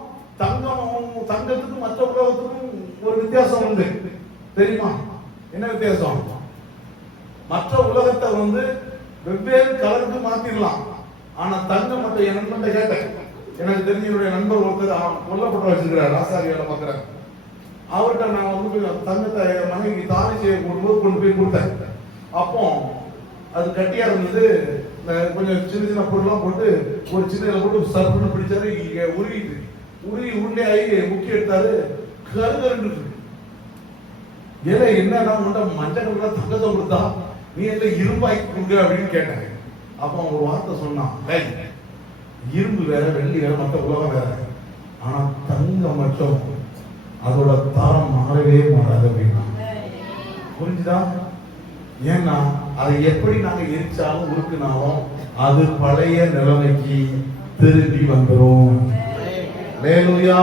தங்கத்துக்கும் மற்ற உலகத்துக்கும் ஒரு வித்தியாசம் உண்டு, தெரியுமா? என்ன வித்தியாசம்? மற்ற உலகத்தை வந்து வெவ்வேறு கலருக்கு மாத்திரலாம். ஆனா தங்கம் மட்டும் என் நண்பன் கேட்டேன். எனக்கு தெரிஞ்ச என்னுடைய நண்பர் ஒருத்தர் கொல்லப்பட்டு வச்சிருக்கிறார், ராசாரியால பாக்குறேன். அவர்கிட்ட நான் வந்து தங்கத்தை மனைவி தாலி செய்ய கொண்டு போய் கொடுத்தேன். அப்போ அது கட்டியா இருந்தது. கொஞ்சம் சின்ன சின்ன பொருள்லாம் போட்டு ஒரு சின்ன போட்டு சர்ஃப்னு பிடிச்சாரு. உருகி உருண்டை ஆகி முக்கி எடுத்தாரு. கருகருன்னு ஏன்னா என்ன மஞ்சள் கலர்ல தங்கத்தை கொடுத்தா நீ என்ன இரும்பாக்கி கொடுக்க அப்படின்னு கேட்டேன். அப்ப அவன் ஒரு வார்த்தை சொன்னான், இரும்பு வேற, வெள்ளி வேற, மற்ற உலகம் வேற, ஆனா தங்கம் மட்டும் அதோட தரம் மாறவே மாறாது அப்படின்னா. புரிஞ்சுதா? ஏன்னா அதை எப்படி நாங்க எரிச்சாலும் உருக்குனாலும் அது பழைய நிலைமைக்கு திரும்பி வந்துரும். அல்லேலூயா.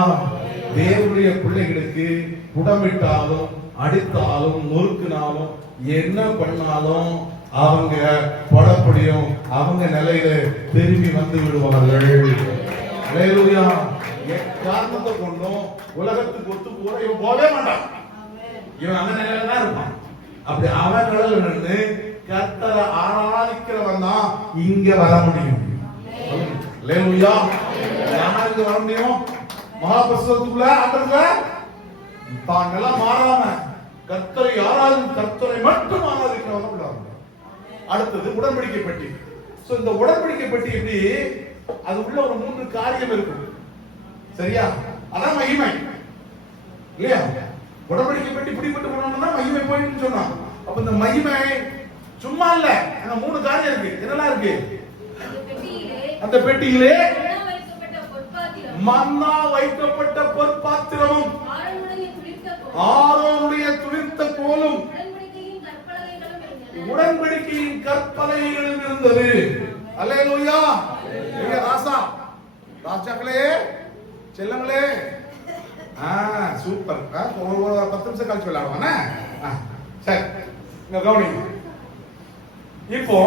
தேவனுடைய பிள்ளைகளுக்கு புடமிட்டாலும் அடித்தாலும் நொறுக்குனாலும் என்ன பண்ணாலும் அவங்க படப்படியும் அவங்க நிலையில திரும்பி வந்து விடுவார்கள். அல்லேலூயா. காரணத்தை கொண்டும் உலகத்துக்கு ஒத்து கூட இவன் போகவே மாட்டான். இவன் அந்த நிலையில தான் இருப்பான். அப்படி அவன் நிலையில நின்று கர்த்தரை ஆராதிக்கிறவன் தான் இங்க வர முடியும். அல்லேலூயா. யாருக்கு வர முடியும்? மகாபரிசுத்தத்துக்குள்ள ஆண்டவருக்குள்ள தாங்கெல்லாம் மாறாம கர்த்தரை ஆராதிக்கும், கர்த்தரை மட்டும் ஆராதிக்கிறவங்க உள்ள வரணும். அடுத்தது உடன்படிக்கை பெட்டி. சோ இந்த உடன்படிக்கை பெட்டி எப்படி, அது உள்ள ஒரு 3 காரியம் இருக்கும். சரியா? அதான் மகிமை இல்லையா? உடன்படிக்கை பெட்டி பிடிபட்டு போனோம்னா மகிமை போயிட்டு சொன்னான். அப்ப இந்த மகிமை சும்மா இல்ல, அங்க 3 காரியம் இருக்கு. என்னெல்லாம் இருக்கு? அந்த பெட்டியிலே மன்னா வைக்கப்பட்ட பொற்பாத்திரமும் ஆரோனுடைய துளிர்த்த கோலும் உடன்படிக்கையின் கற்பலகைகளும் இருந்தது. அல்லேலூயா. ராசா ராஜாக்களே செல்லங்களே, சூப்பர். ஒரு 10 நிமிஷம் கழிச்சு விளையாடுவானே. சரி, இங்க கவனிங்க. இப்போ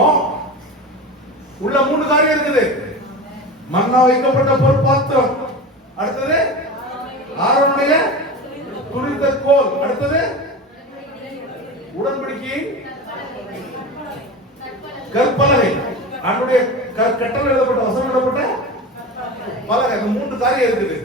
உள்ள 3 காரியம் இருக்குது. மன்னா வைக்கப்பட்ட பொற்பாத்திரம், அடுத்தது ஆரோனுடைய துளிர்த்த கோல், அடுத்தது உடன்படிக்கையின் கற்பலகை, அவருடைய கட்டளை எழுதப்பட்ட வசனம் எழுதப்பட்ட பலகை. 3 காரியம் இருக்குது.